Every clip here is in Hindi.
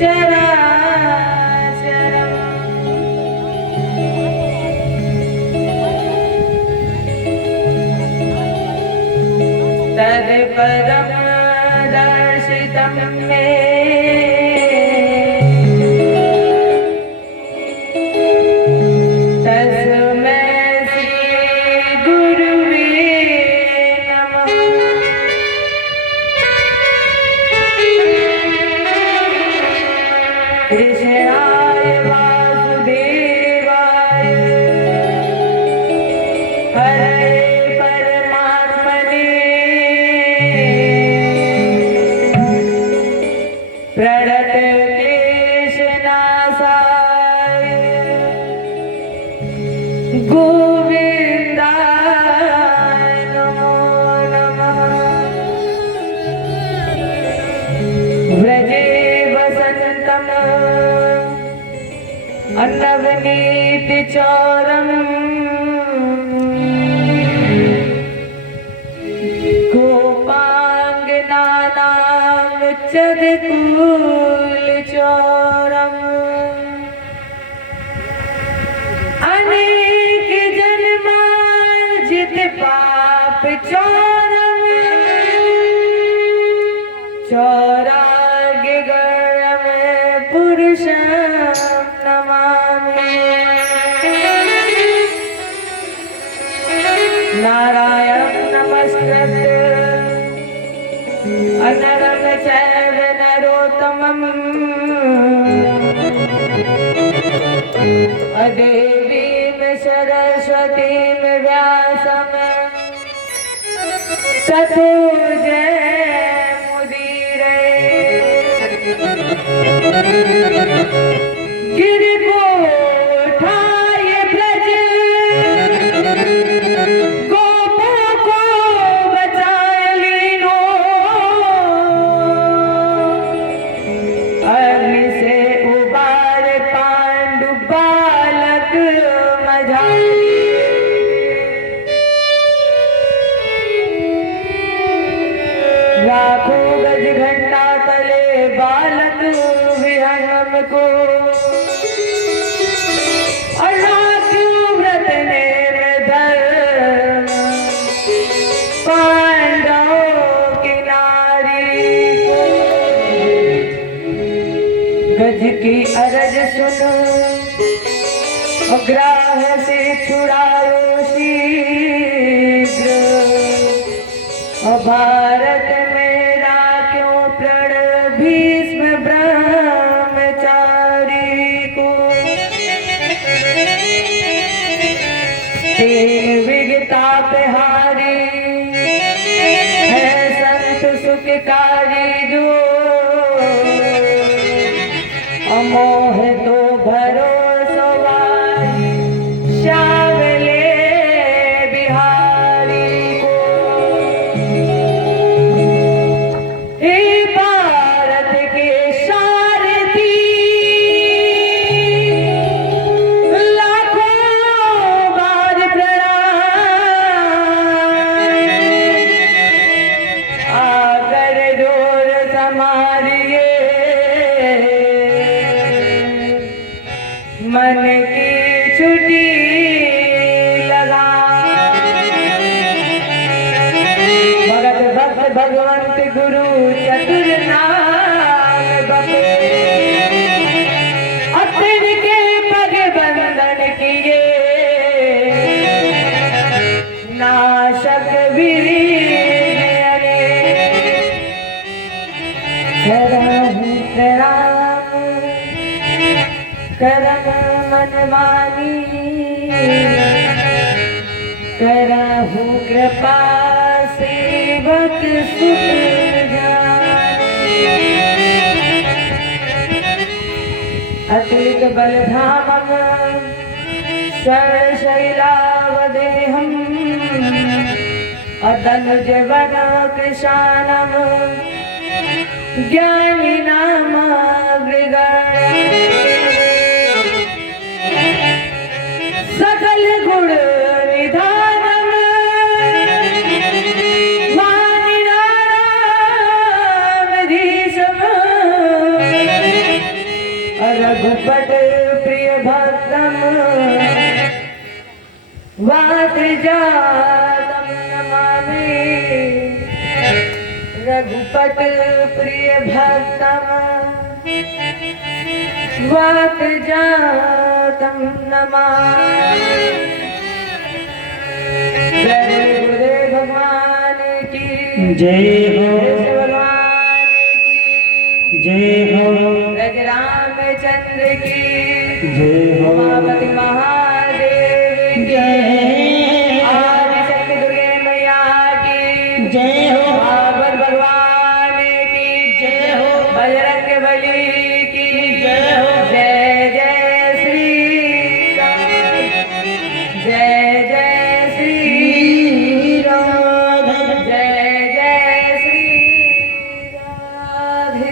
चराचरम् तत्पदं दर्शितं मे कृष्णाय वासुदेवाय हरे परमात्मने प्रणतक्लेशनाशाय गोविन्दाय नमो नमः। व्रजे वसन्तम् अन्नवनीतिचौरम् गोपाङ्गनानां चरकुलचौरम् अनेक जन्मार्जित पाप चौरम् चौराग्यगणं पुरुषं नमामि। नारायणं नमस्कृत्य नरं चैव नरोत्तमं देवीं सरस्वतीं व्यासं ततो गिरिगोठाय ब्रज गोपों को बचाय लीनो अग्नि से उबार पांडु बालक मझारी। लाखों गज घंटा तले बालक विहंगम को व्रत निर्धर्म पांडवों की नारी को गज की अरज सुनो ग्राह से छुड़ाओ शीघ्र। भारत मेरा क्यों प्रण भीष्म ब्रह्मचारी को विगतापहारी है संत सुखकारी जो अमोह तो भरोसा श्यामले बिहारी को। हे भारत के सारथी लाखों बार प्रणाम आकर जोर समारिए मन की छुट्टी लगा। भगत भक्त भगवंत गुरु चतुर नाम बके अतिन के पग बंधन किए नाशक वीर करहु प्रणाम करम मनमानी करहु कृपा सेवक सुख अतिरिक्त बलधामम शैलावदेहम अदनुज वन कृशानम ज्ञानी नाम सकल गुण निधानम वाणी नाम धीशम रघुपत प्रिय भक्तम वातजातम नमामि रघुपत प्रिय भक्तम वातजातम नमामि। जय गुरुदेव भगवान की जय हो, भगवान की जय हो, रज रामचंद्र की जय हो, उमापति महादेव की जय आदि शक्ति दुर्गे मैया की जय हो, बाबर भगवान की जय हो, बजरंग बली की जय हो। जय जय श्री राम जय जय श्री राधे जय जय श्री राधे।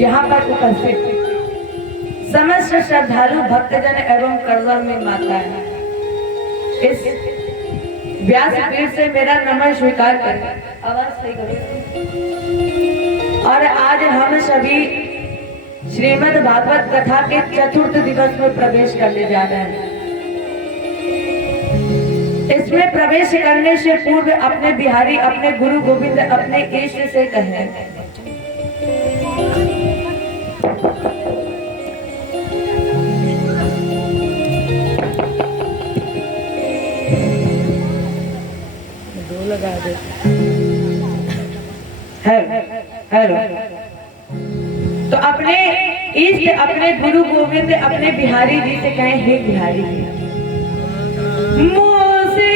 यहाँ पर उपस्थित समस्त श्रद्धालु भक्तजन एवं कर्ममयी माता है, इस व्यासपीठ से मेरा नमन स्वीकार करें। आवाज सही करो। और आज हम सभी श्रीमद् भागवत कथा के चतुर्थ दिवस में प्रवेश करने जा रहे हैं। इसमें प्रवेश करने से पूर्व अपने बिहारी, अपने गुरु गोविंद, अपने इष्ट से कहें। लगा दे। हेलो। तो अपने इष्ट, अपने गुरु गोविंद, अपने बिहारी जी से कहें, हे बिहारी जी मोसे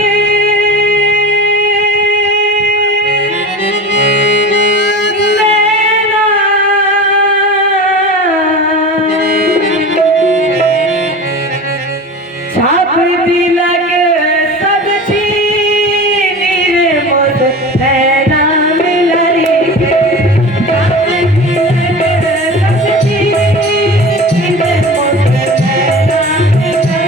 लेना छाप तिलक सब छीनी रे मोस है नाम लरी के छाप तिलक सब छीनी रे मोस है नाम लरी के।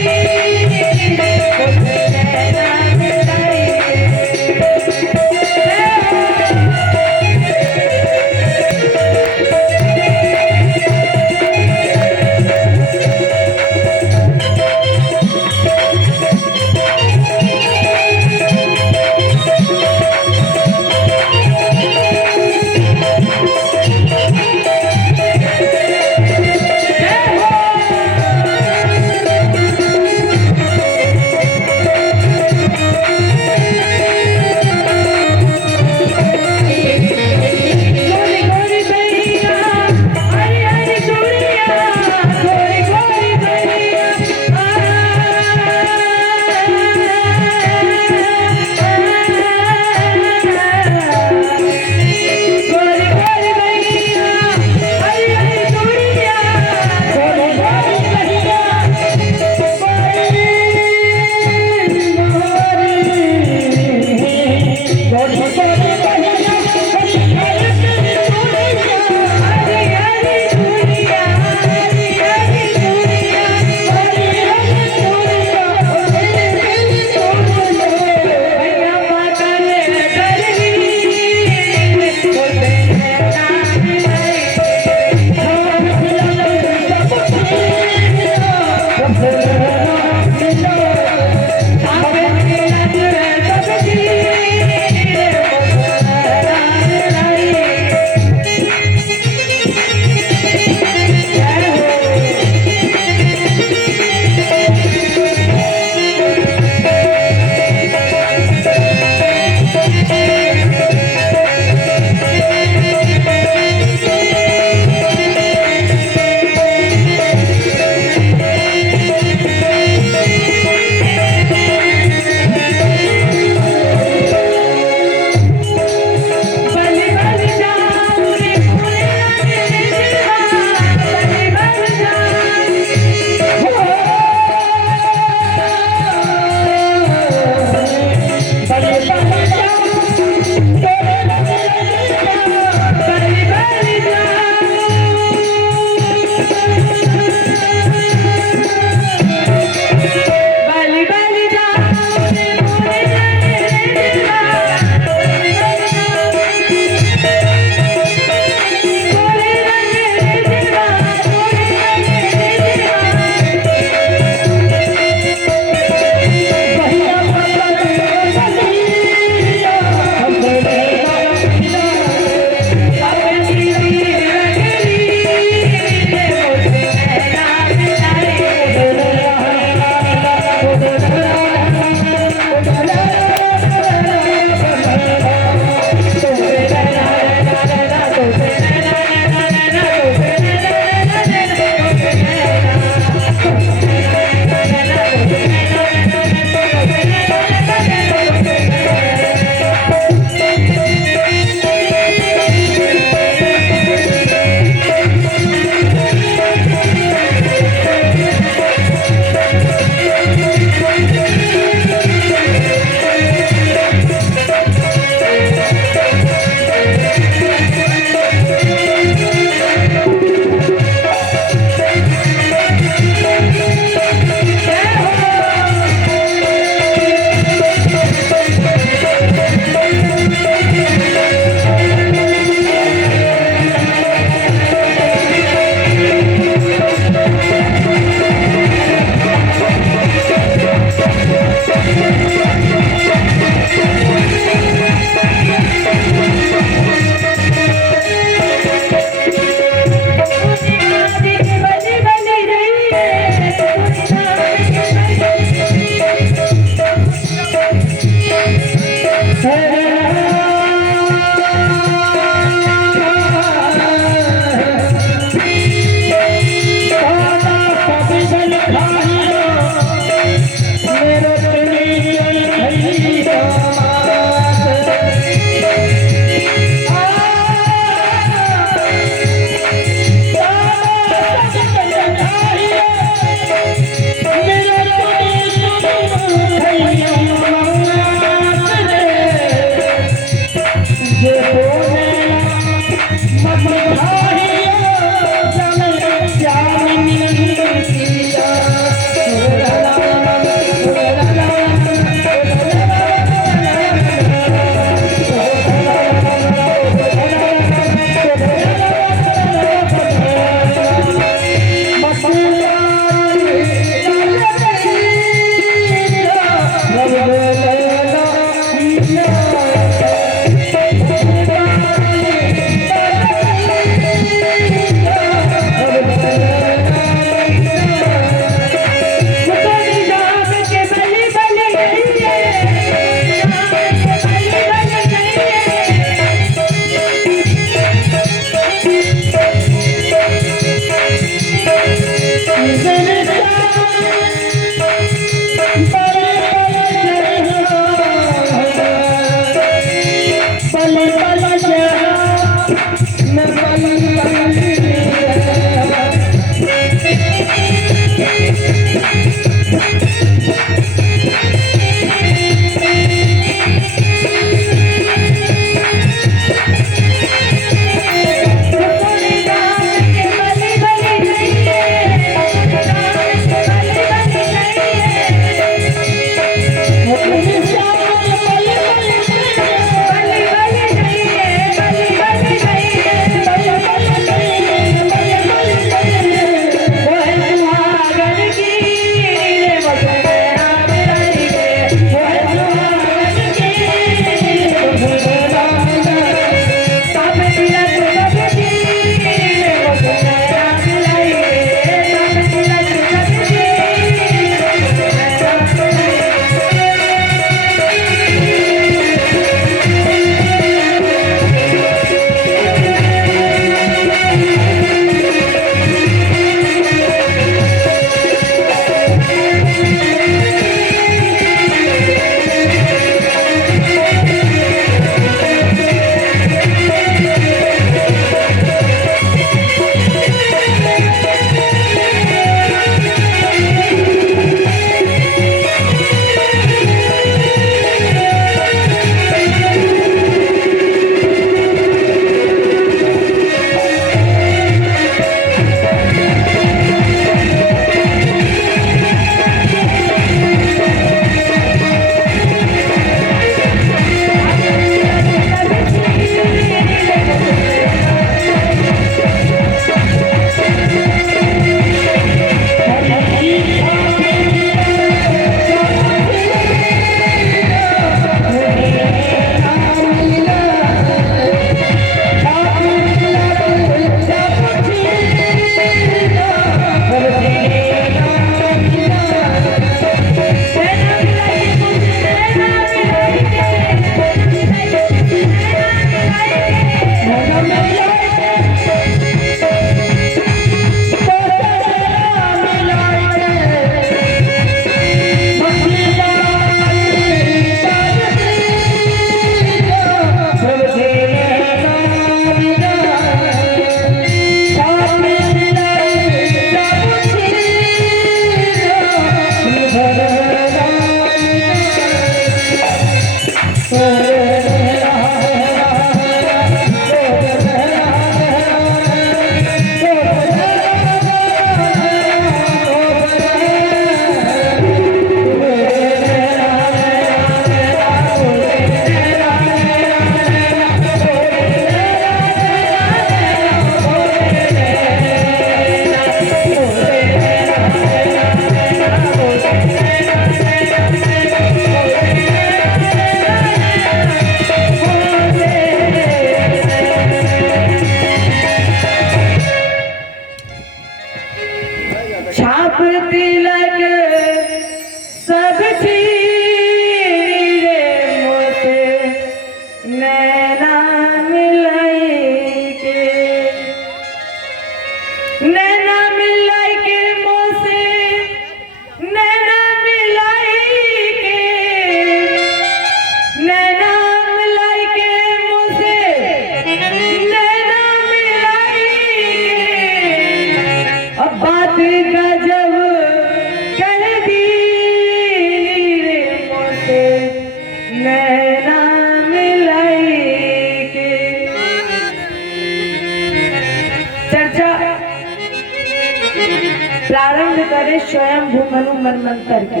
प्रारंभ करे स्वयं भूमनु मनमंत्र के।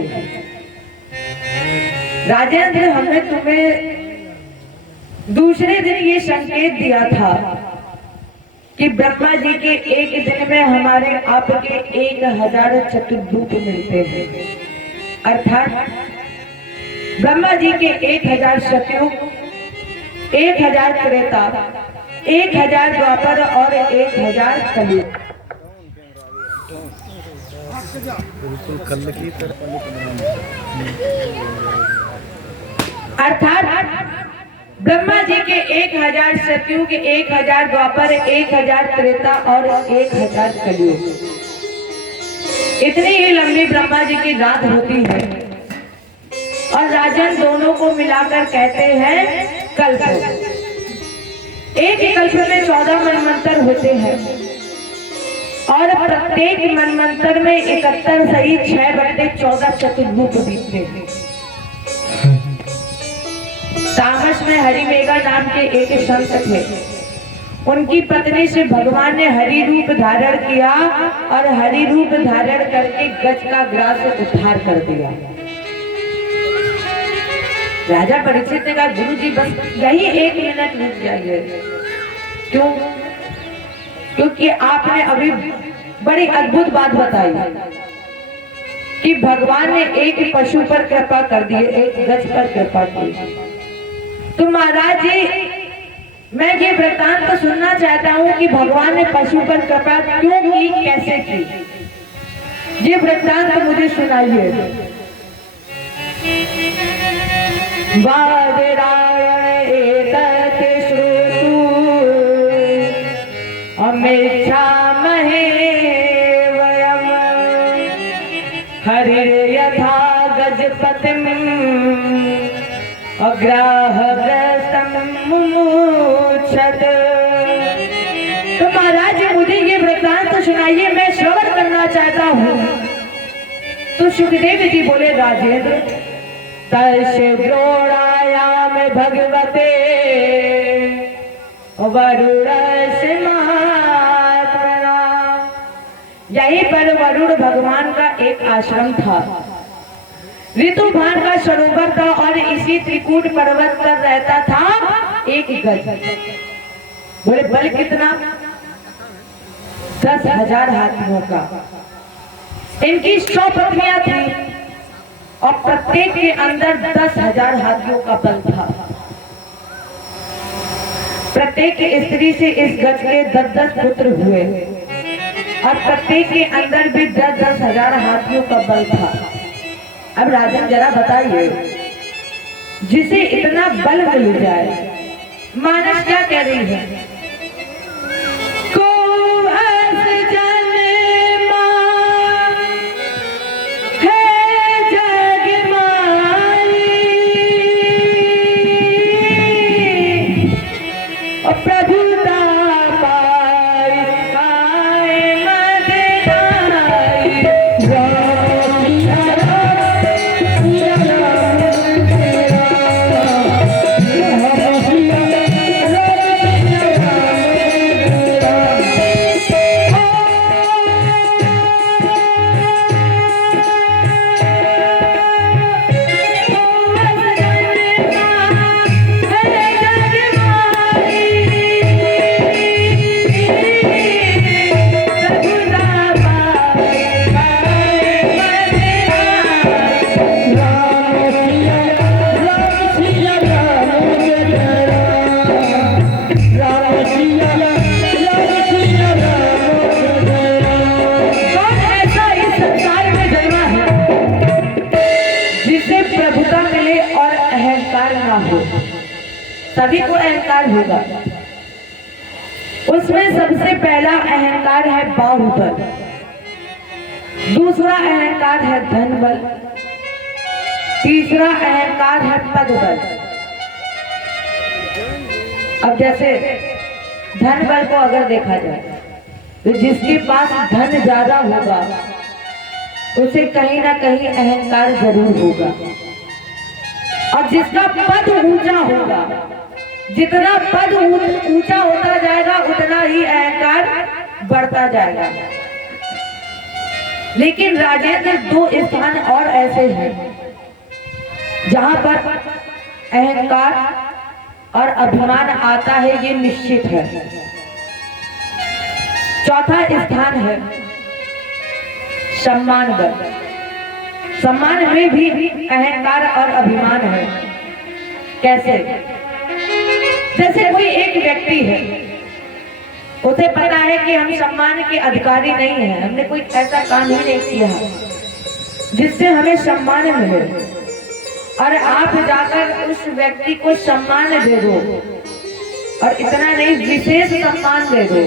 राजेंद्र, हमने तुम्हें दूसरे दिन ये संकेत दिया था कि ब्रह्मा जी के एक दिन में हमारे आपके 1000 चतुर्भुज मिलते हैं, अर्थात ब्रह्मा जी के 1000 सतयुग, 1000 त्रेता, 1000 द्वापर और 1000 कलयुग। अर्थात ब्रह्मा जी के 1000 सतयुग, 1000 द्वापर, 1000 त्रेता और 1000 कलयुग। इतनी ही लंबी ब्रह्मा जी की रात होती है और राजन दोनों को मिलाकर कहते हैं कल्प। एक कल्प में 14 मनमंत्र होते हैं और प्रत्येक मनमंत्र में 71 सही 6/14 चतुर्भुज बीतते हैं। तामस में हरिमेघा नाम के एक संत थे। उनकी पत्नी से भगवान ने हरि रूप धारण किया और हरि रूप धारण करके गज का ग्रास उद्धार कर दिया। राजा परीक्षित ने कहा गुरु जी बस यही 1 मिनट रुक जाइए। क्यों? क्योंकि आपने अभी बड़ी अद्भुत बात बताई कि भगवान ने एक पशु पर कृपा कर दी, एक गज पर कृपा की। तो महाराज जी मैं ये वृत्तांत तो सुनना चाहता हूँ कि भगवान ने पशु पर कृपा क्यों की, कैसे की, ये वृत्तांत तो मुझे सुनाइए। वादरायण एतत् श्रुतु अमेच्छामहे वयम् हरिर्यथा गजपतिम् अग्राहग्रस्तम् मुमुक्षत। तो महाराज मुझे ये वृत्तांत तो सुनाइए, मैं श्रवण करना चाहता हूँ। तो सुखदेव जी बोले राजेंद्र तस्य द्रोणायाम भगवते वरुणस्य महात्मना। यहीं पर वरुण भगवान का एक आश्रम था। ऋतुभान का सरोवर था और इसी त्रिकूट पर्वत पर रहता था एक गज। बोले बल कितना? 10,000 हाथियों का। इनकी 100 पत्नियां थी और प्रत्येक के अंदर 10,000 हाथियों का बल था। प्रत्येक स्त्री से इस गज के 10-10 पुत्र हुए और प्रत्येक के अंदर भी 10-10 हजार हाथियों का बल था। अब राजन जरा बताइए, जिसे इतना बल मिल जाए, मानस क्या कह रही है? सभी को अहंकार होगा। उसमें सबसे पहला अहंकार है बाहुबल, दूसरा अहंकार है धन बल, तीसरा अहंकार है पद बल। अब जैसे धन बल को अगर देखा जाए तो जिसके पास धन ज्यादा होगा उसे कहीं ना कहीं अहंकार जरूर होगा, और जिसका पद ऊंचा होगा, जितना पद ऊंचा होता जाएगा उतना ही अहंकार बढ़ता जाएगा। लेकिन राजेंद्र 2 स्थान और ऐसे हैं जहां पर अहंकार और अभिमान आता है, ये निश्चित है। चौथा स्थान है सम्मान बल। सम्मान में भी अहंकार और अभिमान है। कैसे? जैसे कोई एक व्यक्ति है, उसे पता है कि हम सम्मान के अधिकारी नहीं हैं, हमने कोई ऐसा काम ही नहीं किया जिससे हमें सम्मान मिले, और आप जाकर उस व्यक्ति को सम्मान दे दो, और इतना नहीं विशेष सम्मान दे दो,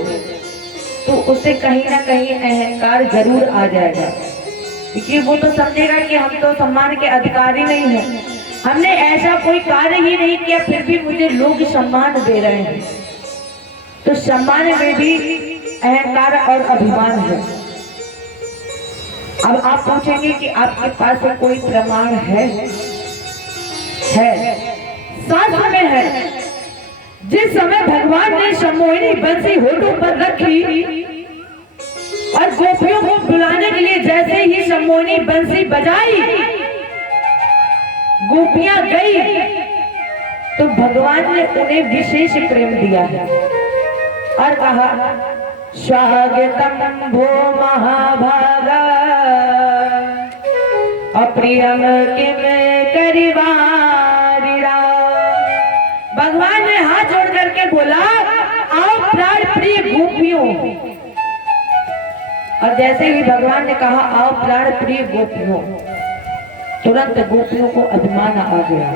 तो उसे कहीं ना कहीं अहंकार जरूर आ जाएगा। क्योंकि वो तो समझेगा कि हम तो सम्मान के अधिकारी नहीं हैं, हमने ऐसा कोई कार्य ही नहीं किया फिर भी मुझे लोग सम्मान दे रहे हैं। तो सम्मान में भी अहंकार और अभिमान है। अब आप पूछेंगे कि आपके पास कोई प्रमाण है? शास्त्र में है, जिस समय भगवान ने सम्मोहिनी बंसी होठों पर रखी और गोपियों को बुलाने के लिए जैसे ही सम्मोहिनी बंसी बजाई, गोपियां गई, तो भगवान ने उन्हें विशेष प्रेम दिया है और कहा, स्वागतम भो महाभागा अप्रियम किम करिवारिणा। भगवान ने हाथ जोड़ करके बोला, आओ प्राण प्रिय गोपियों। और जैसे ही भगवान ने कहा आओ प्राण प्रिय गोपियों, तुरंत गोपियों को अभिमान आ गया।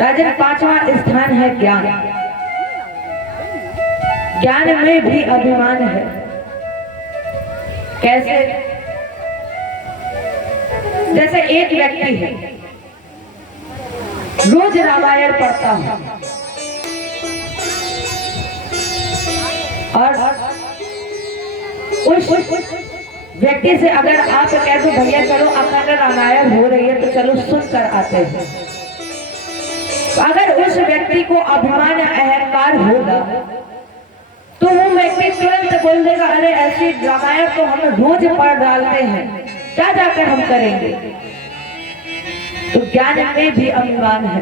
राजन, पांचवा स्थान है ज्ञान। ज्ञान में भी अभिमान है। कैसे? जैसे एक व्यक्ति है, रोज रामायण पढ़ता है और उस व्यक्ति से अगर आप कह दो भैया चलो अखंड रामायण हो रही है तो चलो सुनकर आते हैं, तो अगर उस व्यक्ति को अभिमान अहंकार होगा तो वो व्यक्ति तुरंत बोल देगा, अरे ऐसी रामायण तो हम रोज पढ़ डालते हैं, क्या जाकर हम करेंगे। तो ज्ञान में भी अभिमान है।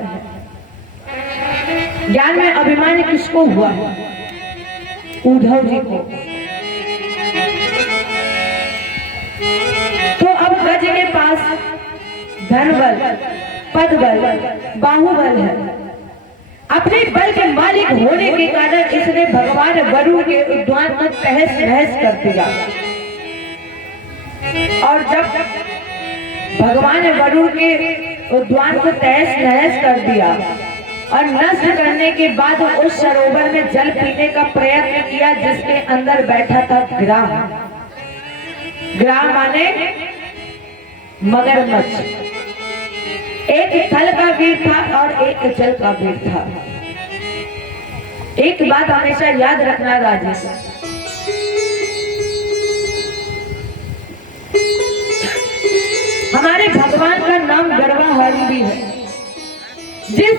ज्ञान में अभिमान किसको हुआ है? उद्धव जी को। तो अब गज के पास धन बल, पद बल, बाहुबल है। अपने बल के मालिक होने के कारण इसने भगवान वरुण के उद्यान को तहस नहस कर दिया। और जब भगवान वरुण के उद्यान को तहस नहस कर दिया और नष्ट करने के बाद उस सरोवर में जल पीने का प्रयत्न किया जिसके अंदर बैठा था ग्राह। ग्राह माने मगरमच्छ। एक थल का वीर था और एक जल का वीर था। एक बात हमेशा याद रखना राजेश, हमारे भगवान का नाम गर्वाहरण भी है। जिस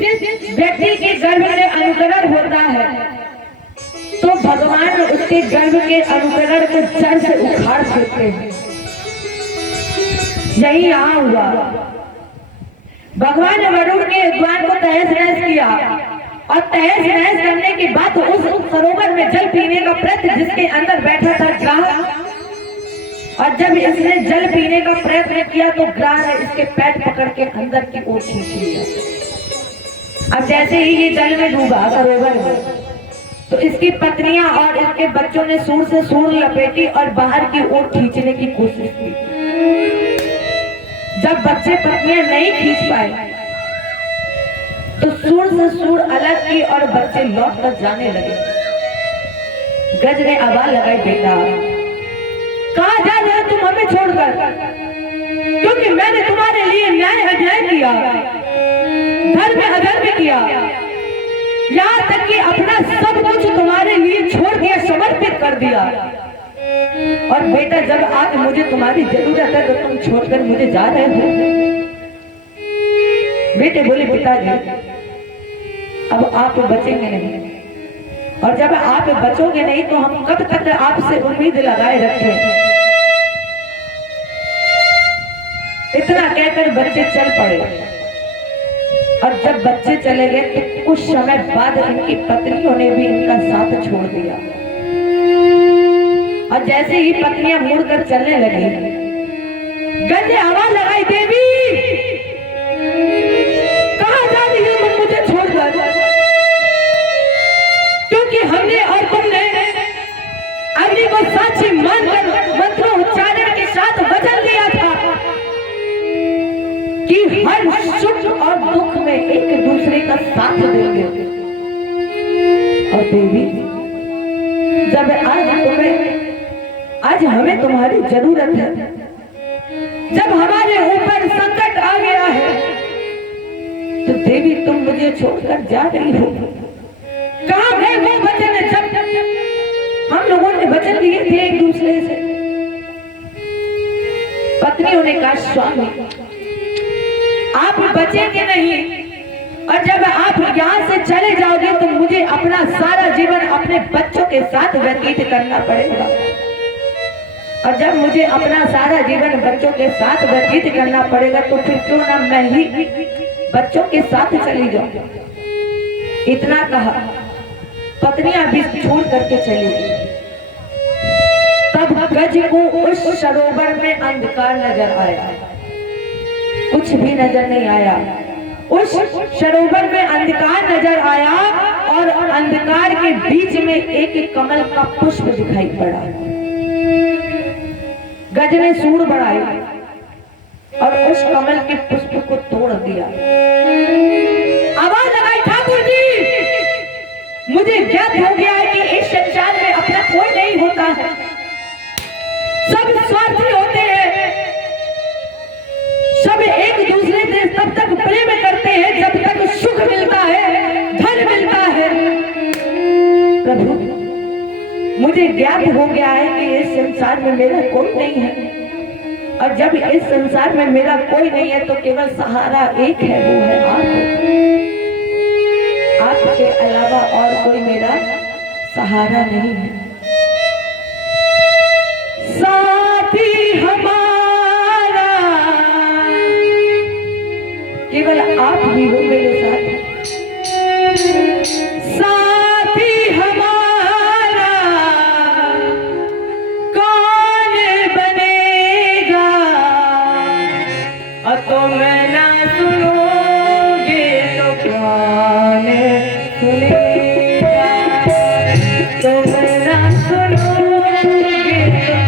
व्यक्ति के गर्भ में अनुकरण होता है तो भगवान उसके गर्भ के अनुकरण को जड़ से उखाड़ देते हैं। यही यहाँ हुआ। भगवान ने वरुण के उद्यान को तहस नहस किया और तहस नहस करने के बाद उस सरोवर में जल पीने का प्रयत्न जिसके अंदर बैठा था ग्राह, और जब इसने जल पीने का प्रयत्न किया तो ग्राह ने इसके पैर पकड़ के अंदर की ओर खींच लिया। अब जैसे ही ये जल में डूबा सरोवर में, तो इसकी पत्नियां और इसके बच्चों ने सूर से सूर लपेटी और बाहर की ओर खींचने की कोशिश की। जब बच्चे पत्नियां नहीं खींच पाए तो सूर से सूर अलग की और बच्चे लौट कर जाने लगे। गज ने आवाज लगाई, बेटा कहां जा रहे हो तुम हमें छोड़कर? क्योंकि मैंने तुम्हारे लिए न्याय अन्याय किया, धर्म अधर्म किया, यहाँ तक कि अपना सब कुछ तुम्हारे लिए छोड़ दिया, समर्पित कर दिया। और बेटा जब आज मुझे तुम्हारी जरूरत है तो तुम छोड़कर मुझे जा रहे हो। बेटे बोले, पिताजी अब आप बचेंगे नहीं, और जब आप बचोगे नहीं तो हम कब तक आपसे उम्मीद लगाए रखें। इतना कहकर बच्चे चल पड़े, और जब बच्चे चले गए तो कुछ समय बाद इनकी पत्नियों ने भी इनका साथ छोड़ दिया। और जैसे ही पत्नियां मुड़कर चलने लगी, गज ने आवाज लगाई, देवी कहां जा रही हो तुम मुझे छोड़कर? क्योंकि हमने और तुमने अग्नि को साक्षी मानकर मंत्रोच्चारण के साथ वचन लिया था कि हर सुख और दुख में एक दूसरे का साथ देंगे। और देवी जब आज तुम्हें आज हमें तुम्हारी जरूरत है। जब हमारे ऊपर संकट आ गया है तो देवी तुम मुझे छोड़कर जा रही हो। कहाँ गए वो वचन जब हम लोगों ने वचन लिए थे एक दूसरे से। पत्नियों ने कहा स्वामी आप बचेंगे नहीं, और जब आप यहाँ से चले जाओगे तो मुझे अपना सारा जीवन अपने बच्चों के साथ व्यतीत करना पड़ेगा, और जब मुझे अपना सारा जीवन बच्चों के साथ व्यतीत करना पड़ेगा तो फिर क्यों ना मैं ही बच्चों के साथ चली जाऊं। इतना कहा, पत्नियां भी छोड़ करके चली गई। तब गज को उस सरोवर में अंधकार नजर आया, कुछ भी नजर नहीं आया। उस सरोवर में अंधकार नजर आया और अंधकार के बीच में एक कमल का पुष्प दिखाई पड़ा। गज ने सूंड बढ़ाई और उस कमल के पुष्प को तोड़ दिया। आवाज लगाई, ठाकुर जी मुझे ज्ञात हो गया है कि इस संसार में अपना कोई नहीं होता है, सब स्वार्थी होते हैं, सब एक दूसरे से तब तक प्रेम करते हैं जब तक सुख मिलता है, धन मिलता है। प्रभु मुझे ज्ञात हो गया है कि इस संसार में मेरा कोई नहीं है, और जब इस संसार में मेरा कोई नहीं है तो केवल सहारा एक है, वो है आप। आपके अलावा और कोई मेरा सहारा नहीं है। साथी हमारा केवल आप ही हो मेरे साथ। साथी हमारा कौन बनेगा, और तुम ना सुनोगे तो कौन सुनेगा, तुम ना सुनोगे तो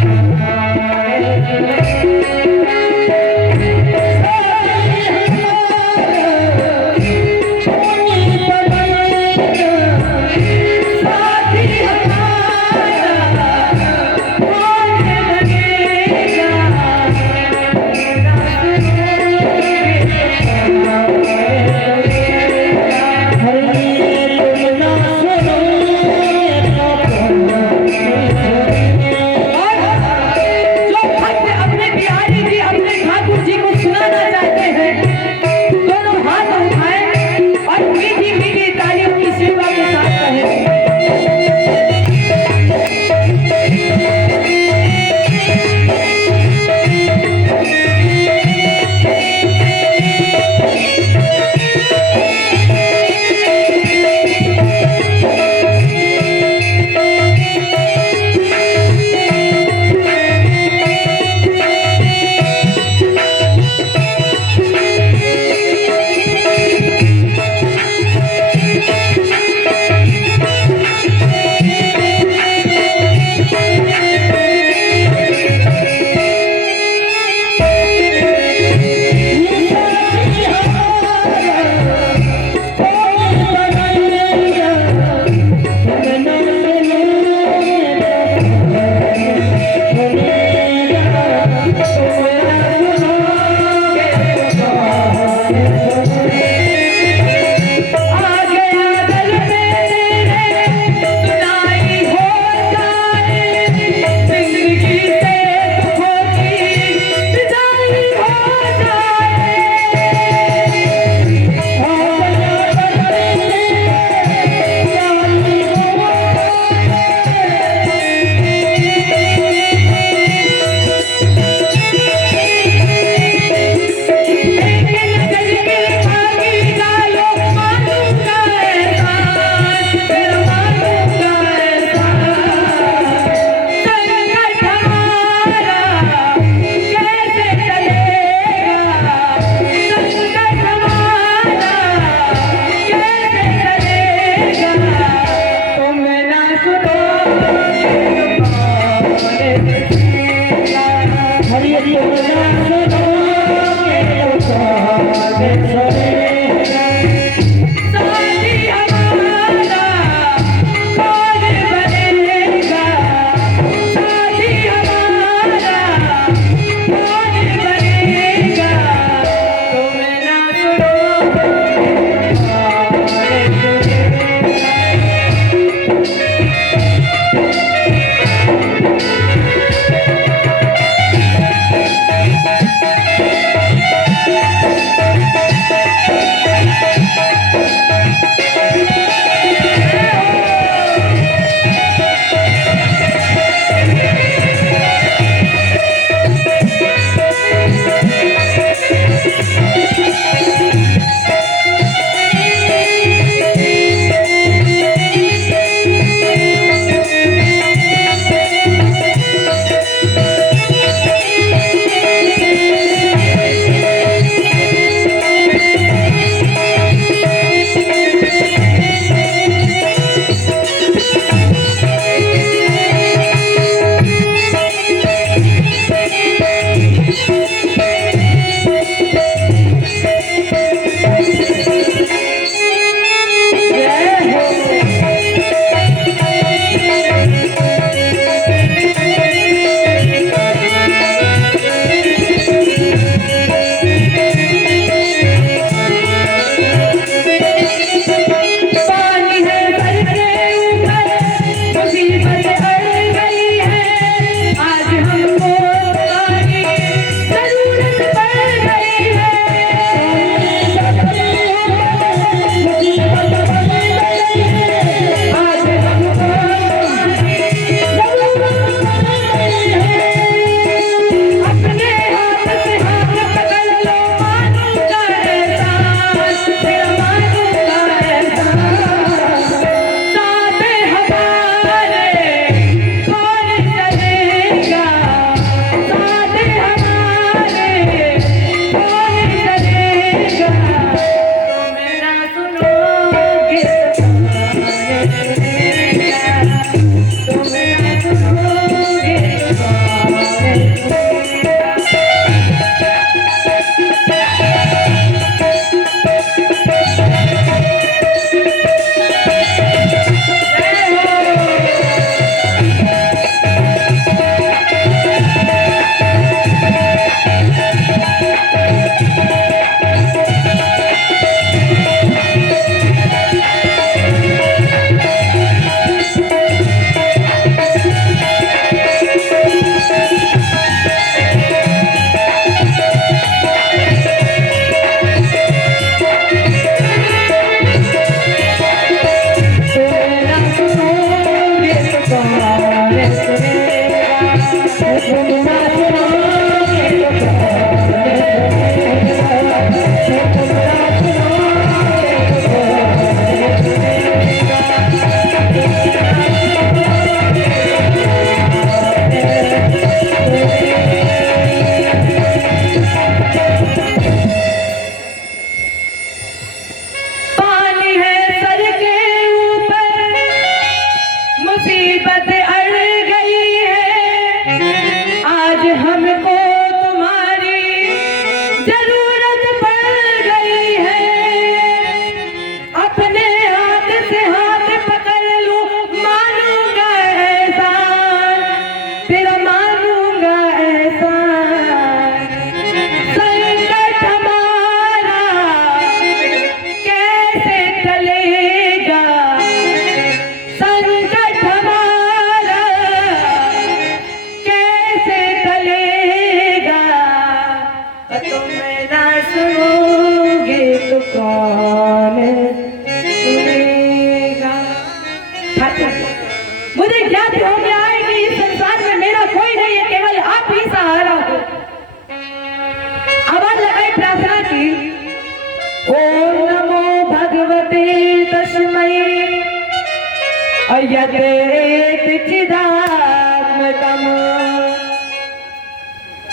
यतेत चिदात्मकम्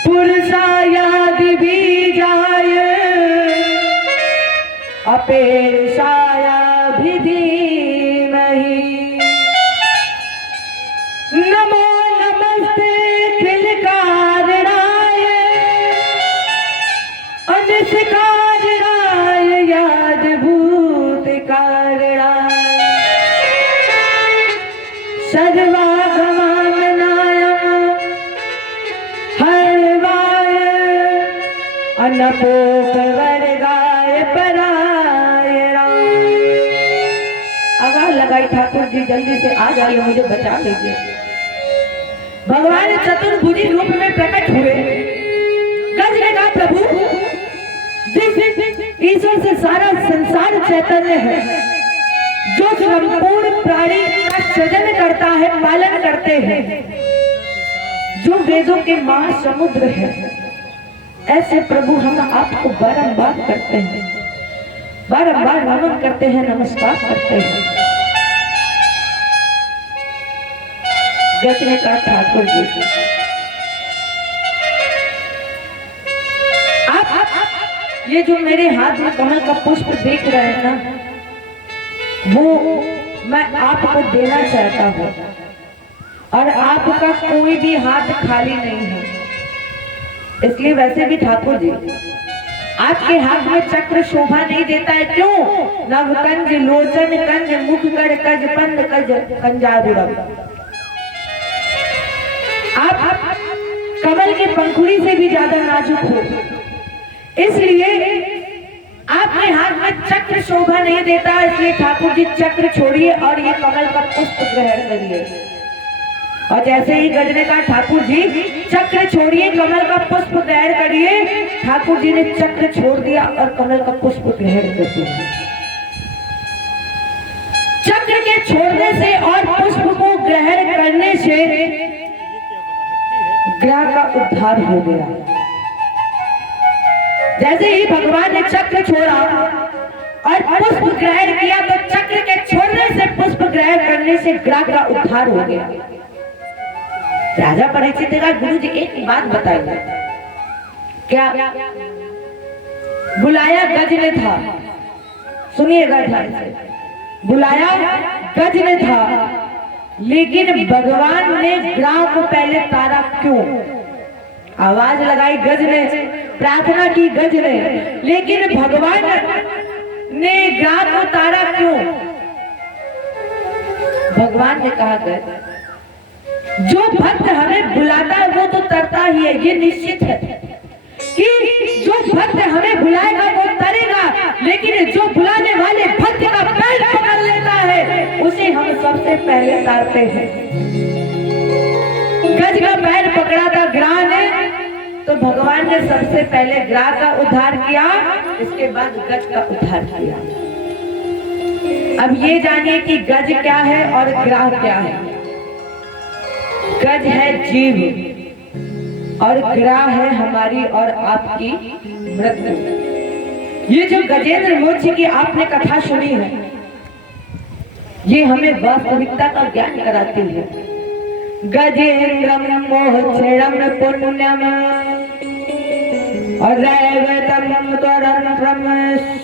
पुरुषायादि बीजाय अपेक्षायाभिधीमहि नमो नमस्ते खिलकारणाय अनिष्कारणाय यादभूत कारणाय सर्वागमनाय हरवाय अनपोपवर्गाय परायणाय। आवाज लगाई ठाकुर जी जल्दी से आ जाइए, मुझे बचा लीजिए। भगवान चतुर्भुजी रूप में प्रकट हुए। गज ने कहा प्रभु जिस ईश्वर से सारा संसार चैतन्य है, जो संपूर्ण प्राणी का सृजन करता है, पालन करते हैं, जो वेदों के महासमुद्र है, ऐसे प्रभु हम आपको बारंबार करते हैं, बारंबार नमन करते हैं, नमस्कार करते हैं। गज ने कहा ठाकुर जी आप ये जो मेरे हाथ में कमल का पुष्प देख रहे हैं ना, वो मैं आपको देना चाहता हूँ, और आपका कोई भी हाथ खाली नहीं है। इसलिए वैसे भी ठाकुर जी आपके हाथ में चक्र शोभा नहीं देता है, क्यों? नव कंज लोचन कंज मुख गढ़ कज पंद कज कंजारुरम। आप कमल के पंखुड़ी से भी ज्यादा नाजुक हो, इसलिए आपके हाथ में चक्र शोभा नहीं देता। इसलिए ठाकुर जी चक्र छोड़िए और ये कमल का पुष्प ग्रहण करिए। और जैसे ही गज ने कहा ठाकुर जी चक्र छोड़िए, कमल का पुष्प ग्रहण करिए, ठाकुर जी ने चक्र छोड़ दिया और कमल का पुष्प ग्रहण कर दिया। चक्र के छोड़ने से और पुष्प को ग्रहण करने से ग्रह का उद्धार हो गया। जैसे ही भगवान ने चक्र छोड़ा और पुष्प ग्रहण किया, तो चक्र के छोड़ने से पुष्प ग्रहण करने से ग्रह का उद्धार हो गया। राजा परीक्षित ने कहा गुरु जी एक बात बताइए, क्या बुलाया गज ने था? सुनिएगा ध्यान से, बुलाया गज ने था, लेकिन भगवान ने ग्राह को पहले तारा क्यों? आवाज लगाई गज ने, प्रार्थना की गज ने, लेकिन भगवान ने ग्राह को तारा क्यों? भगवान ने कहा गज जो भक्त हमें बुलाता है वो तो तरता ही है, ये निश्चित है कि जो भक्त हमें बुलाएगा वो तरेगा, लेकिन जो बुलाने वाले भक्त का पैर पकड़ लेता है उसे हम सबसे पहले तारते हैं। गज का पैर पकड़ा था ग्राह ने, तो भगवान ने सबसे पहले ग्राह का उद्धार किया, इसके बाद गज का उद्धार किया। अब ये जानिए कि गज क्या है और ग्राह क्या है। गज है जीव और ग्राह है हमारी और आपकी मृत्यु। ये जो गजेंद्र मोक्ष की आपने कथा सुनी है, ये हमें वास्तविकता का ज्ञान कराती है। गजेंद्रम मोक्षणम पुण्यम और रैवतम त्वरंत्रम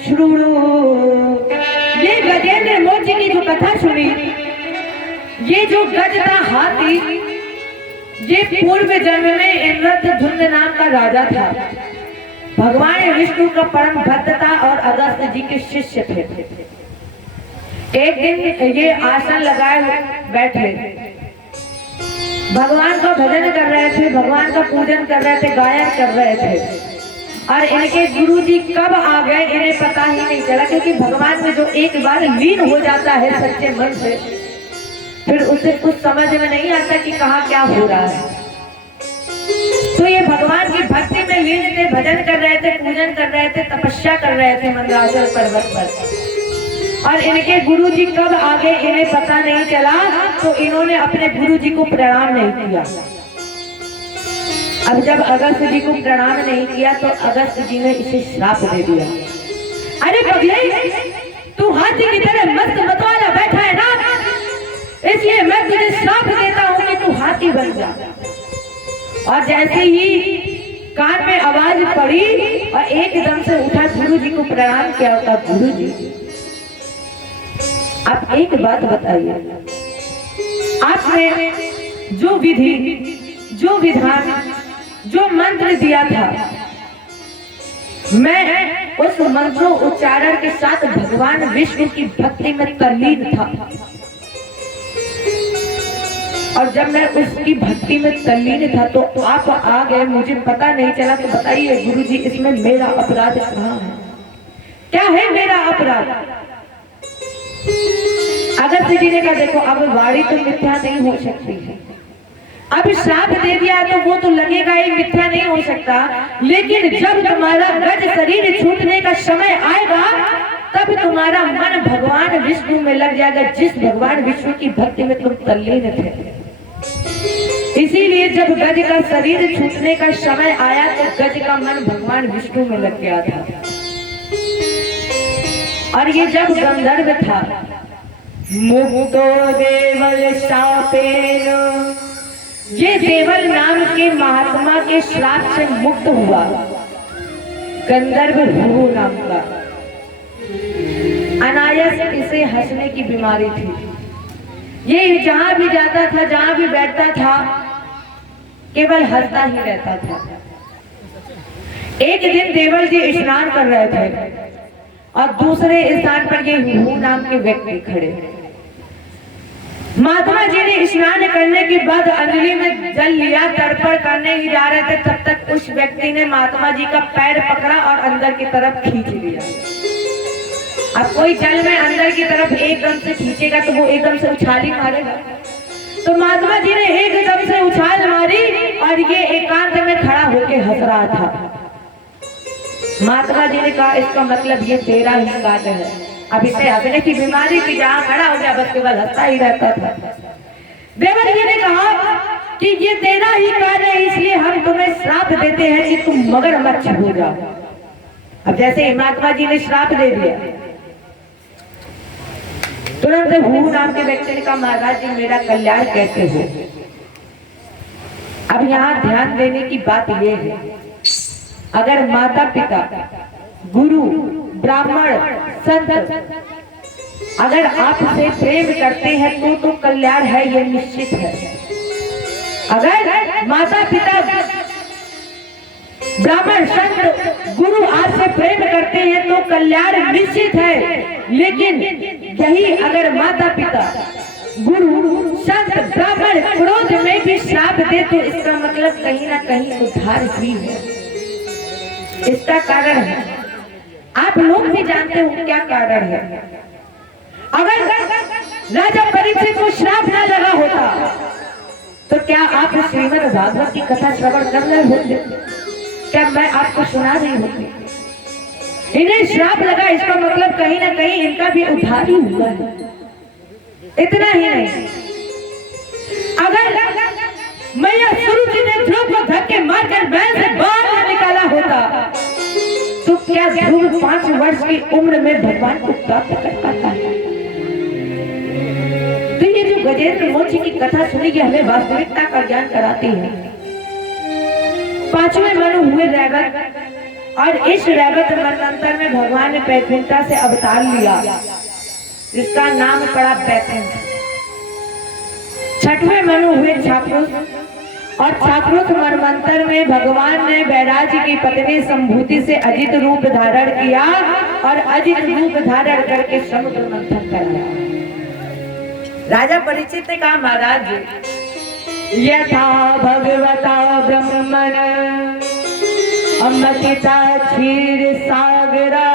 श्रुणु। ये गजेंद्र मोक्ष की जो कथा सुनी, ये जो गज था हाथी, ये पूर्व जन्म में इंद्रधुम्न नाम का राजा था। भगवान विष्णु का परम भक्त था और अगस्त्य जी के शिष्य थे। एक दिन ये आसन लगाए बैठे, भगवान का भजन कर रहे थे, भगवान का पूजन कर रहे थे, गायन कर रहे थे, और इनके गुरु जी कब आ गए इन्हें पता ही नहीं चला। क्योंकि भगवान में जो एक बार लीन हो जाता है सच्चे मन से, फिर उसे कुछ समझ में नहीं आता कि कहाँ क्या हो रहा है। तो ये भगवान की भक्ति में लीन थे, भजन कर रहे थे, पूजन कर रहे थे, तपस्या कर रहे थे मंदराचल पर्वत पर, और इनके गुरुजी कब आ गए इन्हें पता नहीं चला। तो इन्होंने अपने गुरुजी को प्रणाम नहीं किया। अब जब अगस्त्य जी को प्रणाम नहीं किया तो अगस्त्य जी ने इसे श्राप दे दिया। अरे पगले, तू हाथी की तरह मस्त मतवाला बैठा है ना, इसलिए मैं तुझे श्राप देता हूँ कि तू हाथी बन जा। और जैसे ही कान में आवाज पड़ी और एकदम से उठा, गुरु जी को प्रणाम किया। होता गुरु जी आप एक बात बताइए, आपने जो विधि, जो विधान, जो मंत्र दिया था, मैं उस मंत्रों उच्चारण के साथ भगवान विष्णु की भक्ति में तल्लीन था। और जब मैं उसकी भक्ति में तल्लीन था तो आप आ गए, मुझे पता नहीं चला। तो बताइए गुरुजी, इसमें मेरा अपराध कहाँ है? क्या है मेरा अपराध? अगर से जीने का देखो, अब वाणी तो मिथ्या नहीं हो सकती है। अब श्राप दे दिया तो वो तो लगेगा ही, मिथ्या नहीं हो सकता। लेकिन जब तुम्हारा गज शरीर छूटने का समय आएगा तब तुम्हारा मन भगवान विष्णु में लग जाएगा, जिस भगवान विष्णु की भक्ति में तुम तल्लीन थे। इसीलिए जब गज का शरीर छूटने का समय आया तो गज का मन भगवान विष्णु में लग गया था। और ये जब गंधर्व था, मुक्तो देवल शापेन, ये देवल नाम के महात्मा के श्राप से मुक्त हुआ। गंधर्व भृगु नाम का, अनायास इसे हंसने की बीमारी थी। ये जहां भी जाता था, जहां भी बैठता था, केवल हंसता ही रहता था। एक दिन देवल जी स्नान कर रहे थे और दूसरे स्थान पर ये भृगु नाम के व्यक्ति खड़े। महात्मा जी ने स्नान करने के बाद अंजलि में जल लिया, तर्पण करने ही जा रहे थे, तब तक उस व्यक्ति ने महात्मा जी का पैर पकड़ा और अंदर की तरफ खींच लिया। अब कोई जल में अंदर की तरफ एकदम से खींचेगा तो वो एकदम से उछाली मारेगा। तो महात्मा जी ने एकदम से उछाल मारी और ये एकांत में खड़ा होकर हंस रहा था। महात्मा जी ने कहा, इसका मतलब ये तेरा ही कार्य है। अब इसे हंसने की बीमारी की, जहां खड़ा हो गया बस केवल हंसता ही रहता था। देवल जी ने कहा कि ये तेरा ही कार्य है, इसलिए हम तुम्हें श्राप देते हैं कि तुम मगरमच्छ हो जाओ। अब जैसे महात्मा जी ने श्राप दे दिया, तुरंत भृगु नाम के व्यक्ति ने कहा, महाराज जी मेरा कल्याण कैसे हो? अब यहाँ ध्यान देने की बात यह है, अगर माता पिता, गुरु, ब्राह्मण, संत अगर आपसे प्रेम करते हैं तो कल्याण है, ये निश्चित है। अगर माता पिता, ब्राह्मण, संत, गुरु आपसे प्रेम करते हैं तो कल्याण निश्चित है। लेकिन यही अगर माता पिता, गुरु, संत, ब्राह्मण क्रोध में भी श्राप दे तो इसका मतलब कहीं ना कहीं उद्धार ही है। इसका कारण है, आप लोग भी जानते हो क्या कारण है। अगर राजा परीक्षित को श्राप न लगा होता तो क्या आप श्रीमद् भागवत की कथा श्रवण कर रहे होते? क्या मैं आपको सुना रही होती? इन्हें श्राप लगा, इसका मतलब कहीं ना कहीं इनका भी उद्धार ही हुआ है। इतना ही नहीं, अगर मैया सुरुचि ने ध्रुव को धक्के मारकर बैल से बाहर निकाला होता तो क्या ध्रुव 5 वर्ष की उम्र में भगवान को प्राप्त कर पाता है? तो ये जो गजेंद्र मोची की कथा सुनी, ये हमें वास्तविकता का ज्ञान कराती है। 5वें मनु हुए रैवत, और इस रैवत मनवंतर में भगवान ने बैकुंठा से अवतार लिया, जिसका नाम पड़ा बैकुंठ। 6वें मनु हुए छाप्रुष, और छाप्रुष मनवंतर में भगवान ने बैराज की पत्नी संभूति से अजित रूप धारण किया और अजित रूप धारण करके समुद्र मंथन कराया। राजा परीक्षित ने कहा, महाराज यथा भगवता ब्रह्मण अमृता क्षीर सागरा,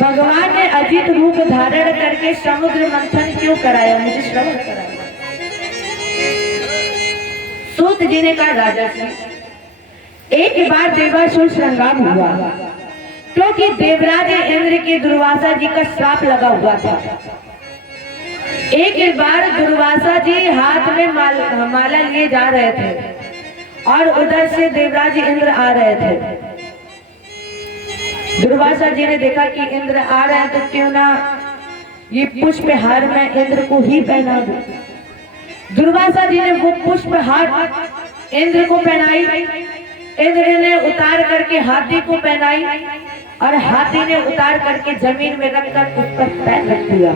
भगवान ने अजित रूप धारण करके समुद्र मंथन क्यों कराया? मुझे श्रवण कराया। सूत जी ने कहा, राजा जी एक बार देवासुर श्रृंगार हुआ, क्योंकि देवराज इंद्र के दुर्वासा जी का श्राप लगा हुआ था। एक बार दुर्वासा जी हाथ में माला लिए जा रहे थे और उधर से देवराज इंद्र आ रहे थे। दुर्वासा जी ने देखा कि इंद्र आ रहे हैं तो क्यों ना ये पुष्पहार मैं इंद्र को ही पहना दूं। दुर्वासा जी ने वो पुष्पहार इंद्र को पहनाई। इंद्र ने उतार करके हाथी को पहनाई और हाथी ने उतार करके जमीन में रखकर उस पर पैर रख दिया।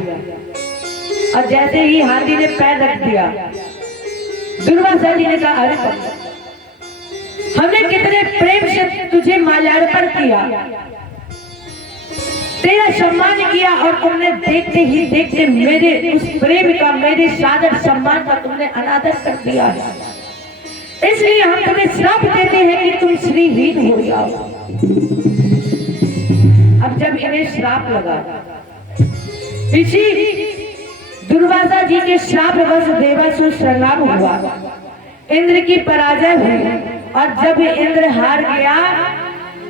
और जैसे ही हाथी ने पैर रख दिया, दुर्वासा जी ने कहा, अरे हमने कितने प्रेम से तुझे माल्यार्पण किया, तेरा सम्मान किया, और तुमने देखते ही देखते मेरे उस प्रेम का, मेरे सादर सम्मान का तुमने अनादर कर दिया है। इसलिए हम तुम्हें श्राप देते हैं कि तुम श्रीहीन हो जाओ। अब जब इन्हें श्राप लगा, इसी दुर्वासा जी के श्राप वश देवासुर संग्राम हुआ, इंद्र की पराजय हुई। और जब इंद्र हार गया,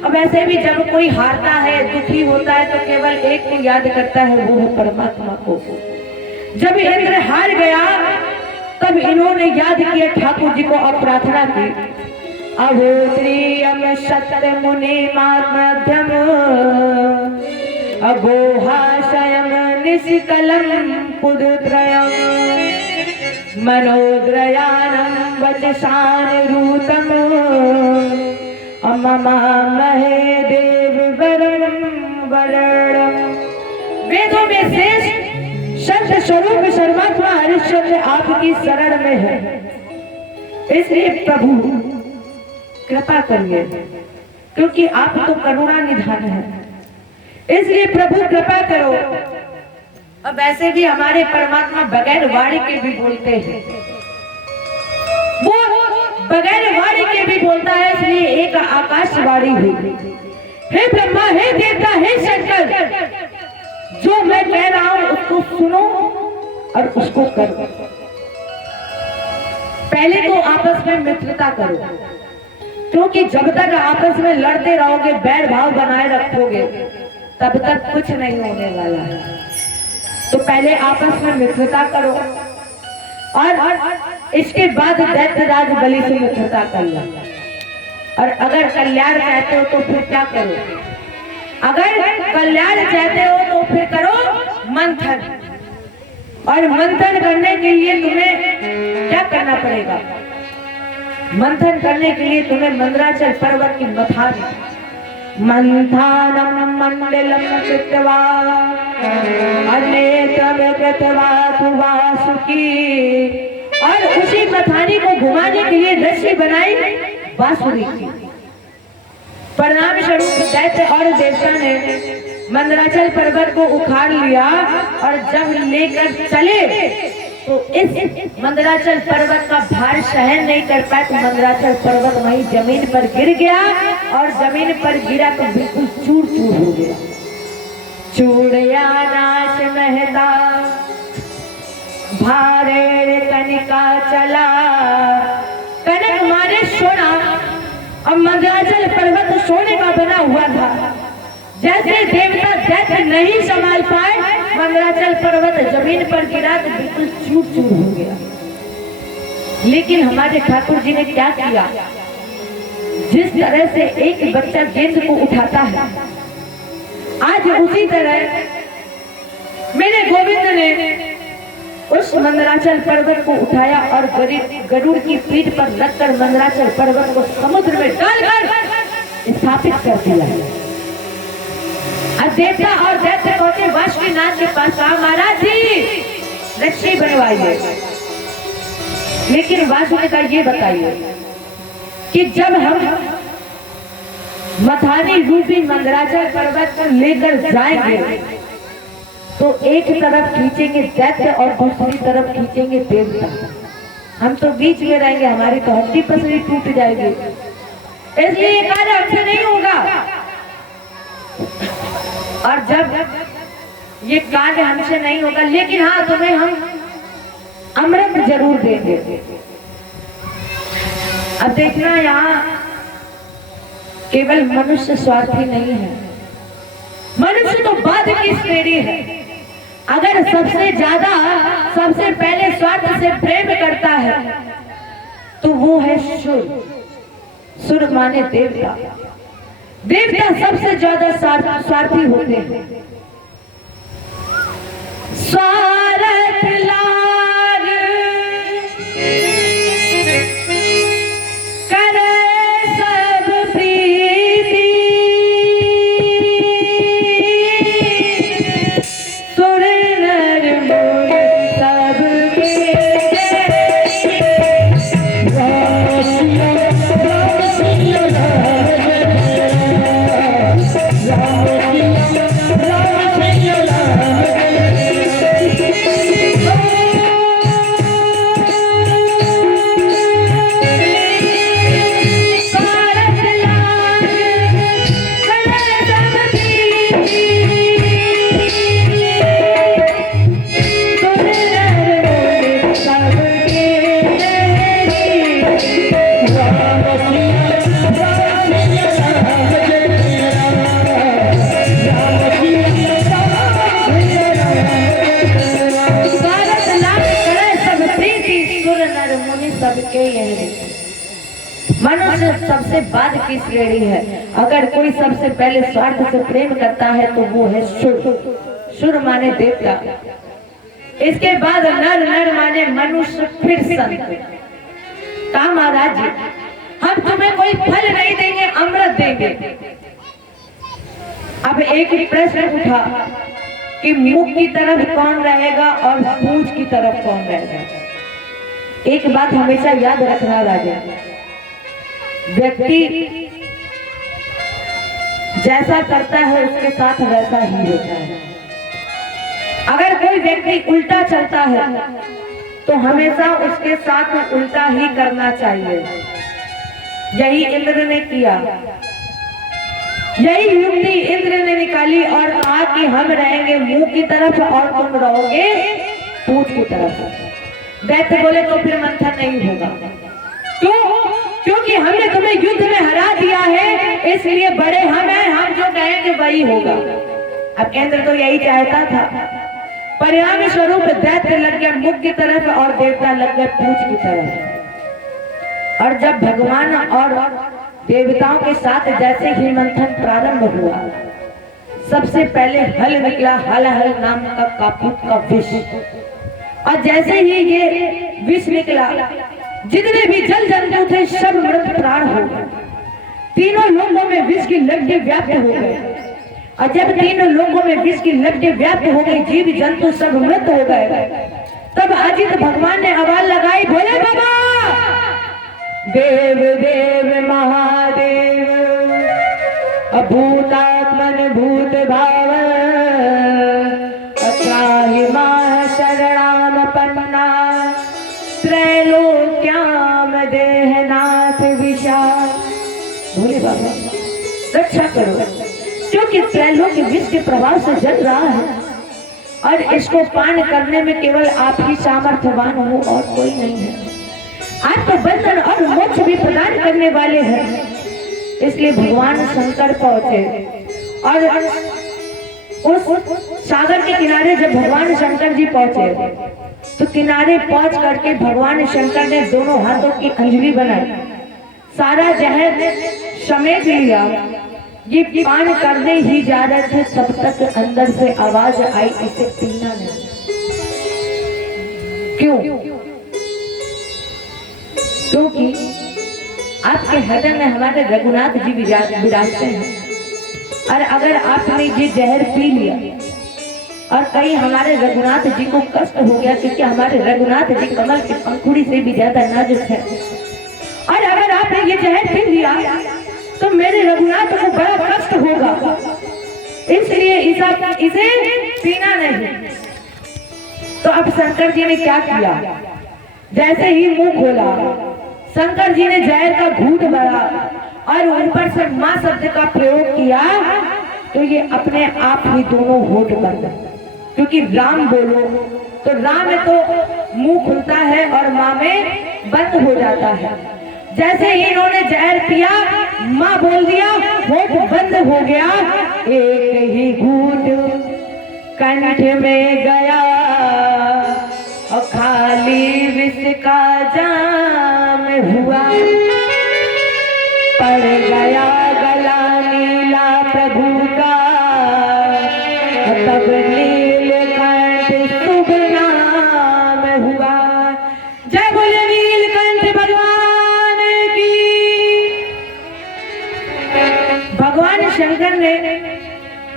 अब ऐसे भी जब कोई हारता है, दुखी होता है, तो केवल एक को याद करता है, वो है परमात्मा को। जब इंद्र हार गया, तब इन्होंने याद किया ठाकुर जी को और प्रार्थना की, अभोत्रियम सत्य मुनि मध्यम अबोहाशयम निष्कलम पुत्रयम मनोद्रयानम वचसानुरूतम महे देव वरम वरणम। वेदों में श्रेष्ठ संत स्वरूप सर्वात्मा हरिश्चंद्र आपकी शरण में है, इसलिए प्रभु कृपा करिए, क्योंकि आप तो करुणा निधान है, इसलिए प्रभु कृपा करो। अब ऐसे भी हमारे परमात्मा बगैर वाणी के भी बोलते हैं, वो बगैर वाणी के भी बोलता है, इसलिए एक आकाशवाणी हुई, हे ब्रह्मा, हे देवता, हे शंकर, जो मैं कह रहा हूं उसको सुनो और उसको करो। पहले तो आपस में मित्रता करो, क्योंकि जब तक आपस में लड़ते रहोगे, बैर भाव बनाए रखोगे, तब तक कुछ नहीं होने वाला है। तो पहले आपस में मित्रता करो और इसके बाद दैत्यराज बलि से मित्रता कर लो। और अगर कल्याण चाहते हो तो फिर क्या करो? अगर कल्याण चाहते हो तो फिर करो मंथन। और मंथन करने के लिए तुम्हें क्या करना पड़ेगा? मंथन करने के लिए तुम्हें मंदराचल पर्वत की मथान मंथानम मंडलम कृत्वा अनेकम कृत्वा वासुकी, और उसी मथानी को घुमाने के लिए रस्सी बनाई बांसुरी की। परिणाम स्वरूप दैत्य और देवता ने मंदराचल पर्वत को उखाड़ लिया, और जब लेकर चले तो इस मंदराचल पर्वत का भार सहन नहीं कर पाए, तो मंदराचल पर्वत वहीं जमीन पर गिर गया, और जमीन पर गिरा तो बिल्कुल चूर चूर हो गया। चूड़िया नाश महता भारे कनिका चला, कनक मारे सोना। अब मंदराचल पर्वत सोने का बना हुआ था, जैसे देवता दैत्य नहीं संभाल पाए, मंदराचल पर्वत जमीन पर गिरा तो बिल्कुल चूर चूर हो गया। लेकिन हमारे ठाकुर जी ने क्या किया? जिस तरह से एक बच्चा गेंद को उठाता है, आज उसी तरह मेरे गोविंद ने उस मंदराचल पर्वत को उठाया और गरुड़ की पीठ पर रखकर मंदराचल पर्वत को समुद्र में डालकर स्थापित कर दिया। देवता और दैत्य कहते वासुकीनाथ के पास कहा, महाराज जी रस्सी बनवाइए। लेकिन वासुकी का ये बताइए कि जब हम मथानी रूपी मंदराचल पर्वत को लेकर जाएंगे तो एक तरफ खींचेंगे दैत्य और दूसरी तरफ खींचेंगे देवता। हम तो बीच में रहेंगे, हमारी तो हड्डी पसली टूट जाएगी, इसलिए ये कार्य हमसे नहीं होगा। और जब ये कार्य हमसे नहीं होगा, लेकिन हाँ तुम्हें हम अमृत जरूर देंगे। अब देखना, यहाँ केवल मनुष्य स्वार्थी नहीं है, मनुष्य तो बाद की श्रेणी है। अगर सबसे ज्यादा सबसे पहले स्वार्थ से प्रेम करता है तो वो है सुर। सुर माने देवता। देवता सबसे ज्यादा स्वार्थी होते हैं। स्वार्थ लाग करे सब प्रीति, सुर नर मुनि सबके सबके यही। मनुष्य सबसे बाद की श्रेणी है। अगर कोई सबसे पहले स्वार्थ से प्रेम करता है तो वो है सुर। सुर माने देवता, इसके बाद नर, नर माने मनुष्य, फिर संत। कहा महाराज जी हम तुम्हें कोई फल नहीं देंगे, अमृत देंगे। अब एक ही प्रश्न उठा कि मुख की तरफ कौन रहेगा और पूंछ की तरफ कौन रहेगा। एक बात हमेशा याद रखना राजा, व्यक्ति जैसा करता है उसके साथ वैसा ही होता है। अगर कोई व्यक्ति उल्टा चलता है तो हमेशा उसके साथ उल्टा ही करना चाहिए। यही इंद्र ने किया, यही युक्ति इंद्र ने निकाली और कहा कि हम रहेंगे मुंह की तरफ और तुम रहोगे पूंछ की तरफ। दैत्य बोले तो फिर मंथन नहीं होगा। क्यों? क्योंकि हमने तुम्हें युद्ध में हरा दिया है, इसलिए बड़े हम हैं, हम जो कहेंगे वही होगा। अब इंद्र तो यही चाहता था, परिणाम स्वरूप दैत्य लग गया मुख की तरफ और देवता लग गए पूंछ की तरफ। और जब भगवान और देवताओं के साथ जैसे ही मंथन प्रारंभ हुआ, सबसे पहले हल निकला, हल हल नाम का कापुत का विष। और जैसे ही ये विष निकला, जितने भी जल जंतु थे सब मृत प्राण हो गए। तीनों लोगों में विष की लपटें व्याप्त हो गए। और जब तीनों लोगों में विष की लपटें व्याप्त हो गई, जीव जंतु सब मृत हो गए। तब अजित भगवान ने आवाज लगाई, बोले बाबा देव देव महादेव भूतात्मन भूत भाव अत्राहि माह शरणाम पन्ना त्रैलोक्याम देहनाथ विशाल। भोले बाबा रक्षा करो, क्योंकि त्रैलोक्य विष के प्रभाव से जल रहा है और इसको पान करने में केवल आप ही सामर्थ्यवान हो और कोई नहीं है। आप तो बंधन और मोक्ष भी प्रदान करने वाले हैं। इसलिए भगवान शंकर पहुंचे और उस सागर के किनारे जब भगवान शंकर जी पहुंचे तो किनारे पहुंच करके भगवान शंकर ने दोनों हाथों की अंजलि बनाई, सारा जहर समेट लिया। ये पान करने ही जा रहे थे, तब तक अंदर से आवाज आई, इसे पीना नहीं। क्यों? क्योंकि आपके हृदय में हमारे रघुनाथ जी विराजते हैं। और अगर आपने ये जहर पी लिया और कहीं हमारे रघुनाथ जी को कष्ट हो गया, क्योंकि हमारे रघुनाथ जी कमल की पंखुड़ी से भी ज्यादा नाजुक है, और अगर आपने ये जहर पी लिया तो मेरे रघुनाथ को बड़ा कष्ट होगा, इसलिए इसे पीना नहीं। तो अब शंकर जी ने क्या किया, जैसे ही मुंह खोला शंकर जी ने जहर का घूंट भरा और ऊपर से मां शब्द का प्रयोग किया, तो ये अपने आप ही दोनों होठ बंद। क्योंकि राम बोलो तो राम में तो मुंह खुलता है और मां में बंद हो जाता है। जैसे ही इन्होंने जहर पिया, मां बोल दिया, होठ बंद हो गया। एक ही घूंट कंठ में गया और खाली विष का जाम हुआ, पड़ गया गला नीला प्रभु का, तब नीलकंठ शंकर ने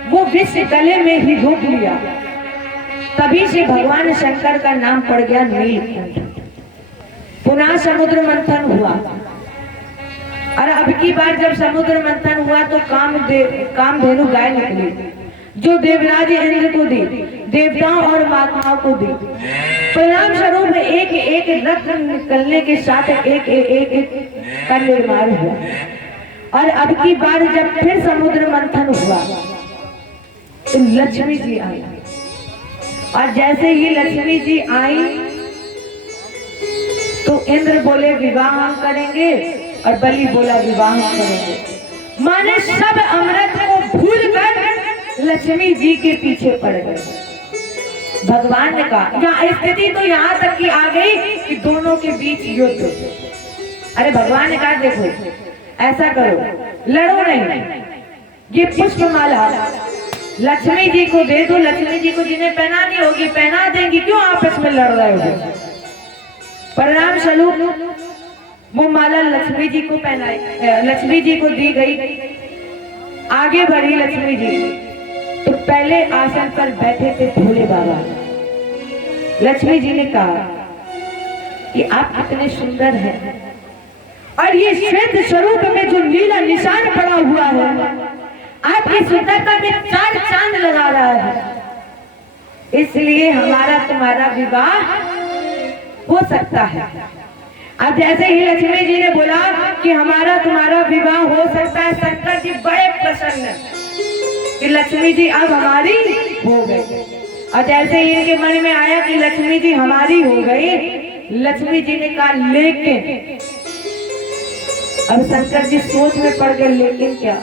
वो विष गले में ही घोट लिया, तभी से भगवान शंकर का नाम पड़ गया नीलकंठ। पुनः समुद्र मंथन हुआ, और अब की बार जब समुद्र मंथन हुआ तो कामधेनु गाय निकली, जो देवराज इंद्र को दी, देवताओं और माताओं को दी। परिणाम स्वरूप एक एक रत्न निकलने के साथ एक का निर्माण हुआ। और अब की बार जब फिर समुद्र मंथन हुआ तो लक्ष्मी जी आई, और जैसे ही लक्ष्मी जी आई तो इंद्र बोले विवाह हम करेंगे, और बलि बोला विवाह हम करेंगे। माने सब अमृत को भूलकर लक्ष्मी जी के पीछे पड़ गए। भगवान ने कहा, यहाँ स्थिति तो यहाँ तक की आ गई कि दोनों के बीच युद्ध। अरे भगवान ने कहा देखो ऐसा करो, लड़ो नहीं, ये पुष्पमाला लक्ष्मी जी को दे दो, लक्ष्मी जी को जिन्हें पहनानी होगी पहना देंगी, क्यों आपस में लड़ रहे हो। परिणाम स्वरूप वो माला लक्ष्मी जी को पहनाई, लक्ष्मी जी को दी गई। आगे बढ़ी लक्ष्मी जी तो पहले आसन पर बैठे थे भोले बाबा। लक्ष्मी जी ने कहा कि आप कितने सुंदर हैं, और ये श्वेत स्वरूप में जो नीला निशान पड़ा हुआ है आपकी सुंदरता में 4 चांद लगा रहा है, इसलिए हमारा तुम्हारा विवाह हो सकता है। अब जैसे ही लक्ष्मी जी ने बोला कि हमारा तुम्हारा विवाह हो सकता है, शंकर जी बड़े प्रसन्न कि लक्ष्मी जी अब हमारी हो गई। और जैसे ही इनके मन में आया कि लक्ष्मी जी हमारी हो गई, लक्ष्मी जी ने कहा लेकिन, अब शंकर जी सोच में पड़ गए लेकिन क्या।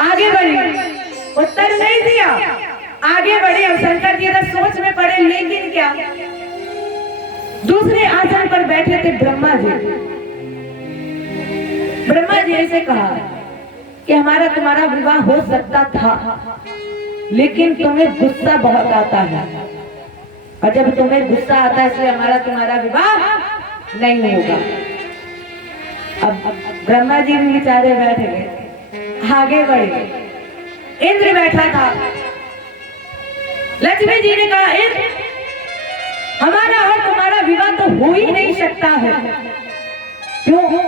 आगे बढ़ी, उत्तर नहीं दिया, आगे बढ़े। अब शंकर जी अगर सोच में पड़े लेकिन क्या। दूसरे आसन पर बैठे थे ब्रह्मा जी। ब्रह्मा जी ऐसे कहा कि हमारा तुम्हारा विवाह हो सकता था, लेकिन तुम्हें गुस्सा बहुत आता है, और जब तुम्हें गुस्सा आता है इसलिए हमारा तुम्हारा विवाह नहीं होगा। अब ब्रह्मा जी भी बेचारे बैठ गए। आगे बढ़े, इंद्र बैठा था। लक्ष्मी जी ने कहा इंद्र, हमारा और तुम्हारा विवाह तो हो ही नहीं सकता है। क्यों?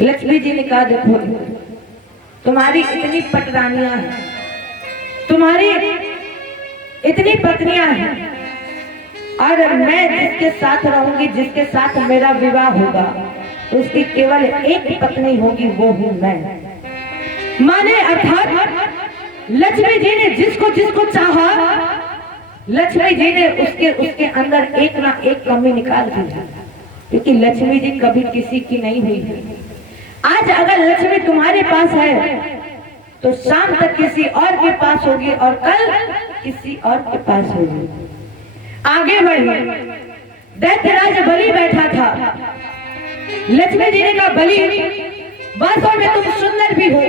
लक्ष्मी जी ने कहा देखो तुम्हारी इतनी पटरानियां हैं, तुम्हारी इतनी पत्नियां हैं, और मैं जिसके साथ रहूंगी, जिसके साथ मेरा विवाह होगा, तो उसकी केवल एक पत्नी होगी, वो हूं मैं। माने अर्थात लक्ष्मी जी ने जिसको जिसको चाहा, लक्ष्मी जी ने उसके अंदर एक ना एक कमी निकाल दी, क्योंकि लक्ष्मी जी कभी किसी की नहीं हुई। आज अगर लक्ष्मी तुम्हारे पास है तो शाम तक किसी और के पास होगी, और कल किसी और के पास होगी। आगे बढ़ी, दैत्यराज बलि बैठा था। लक्ष्मी जी ने कहा बलि, वास्तव में तुम सुंदर भी हो,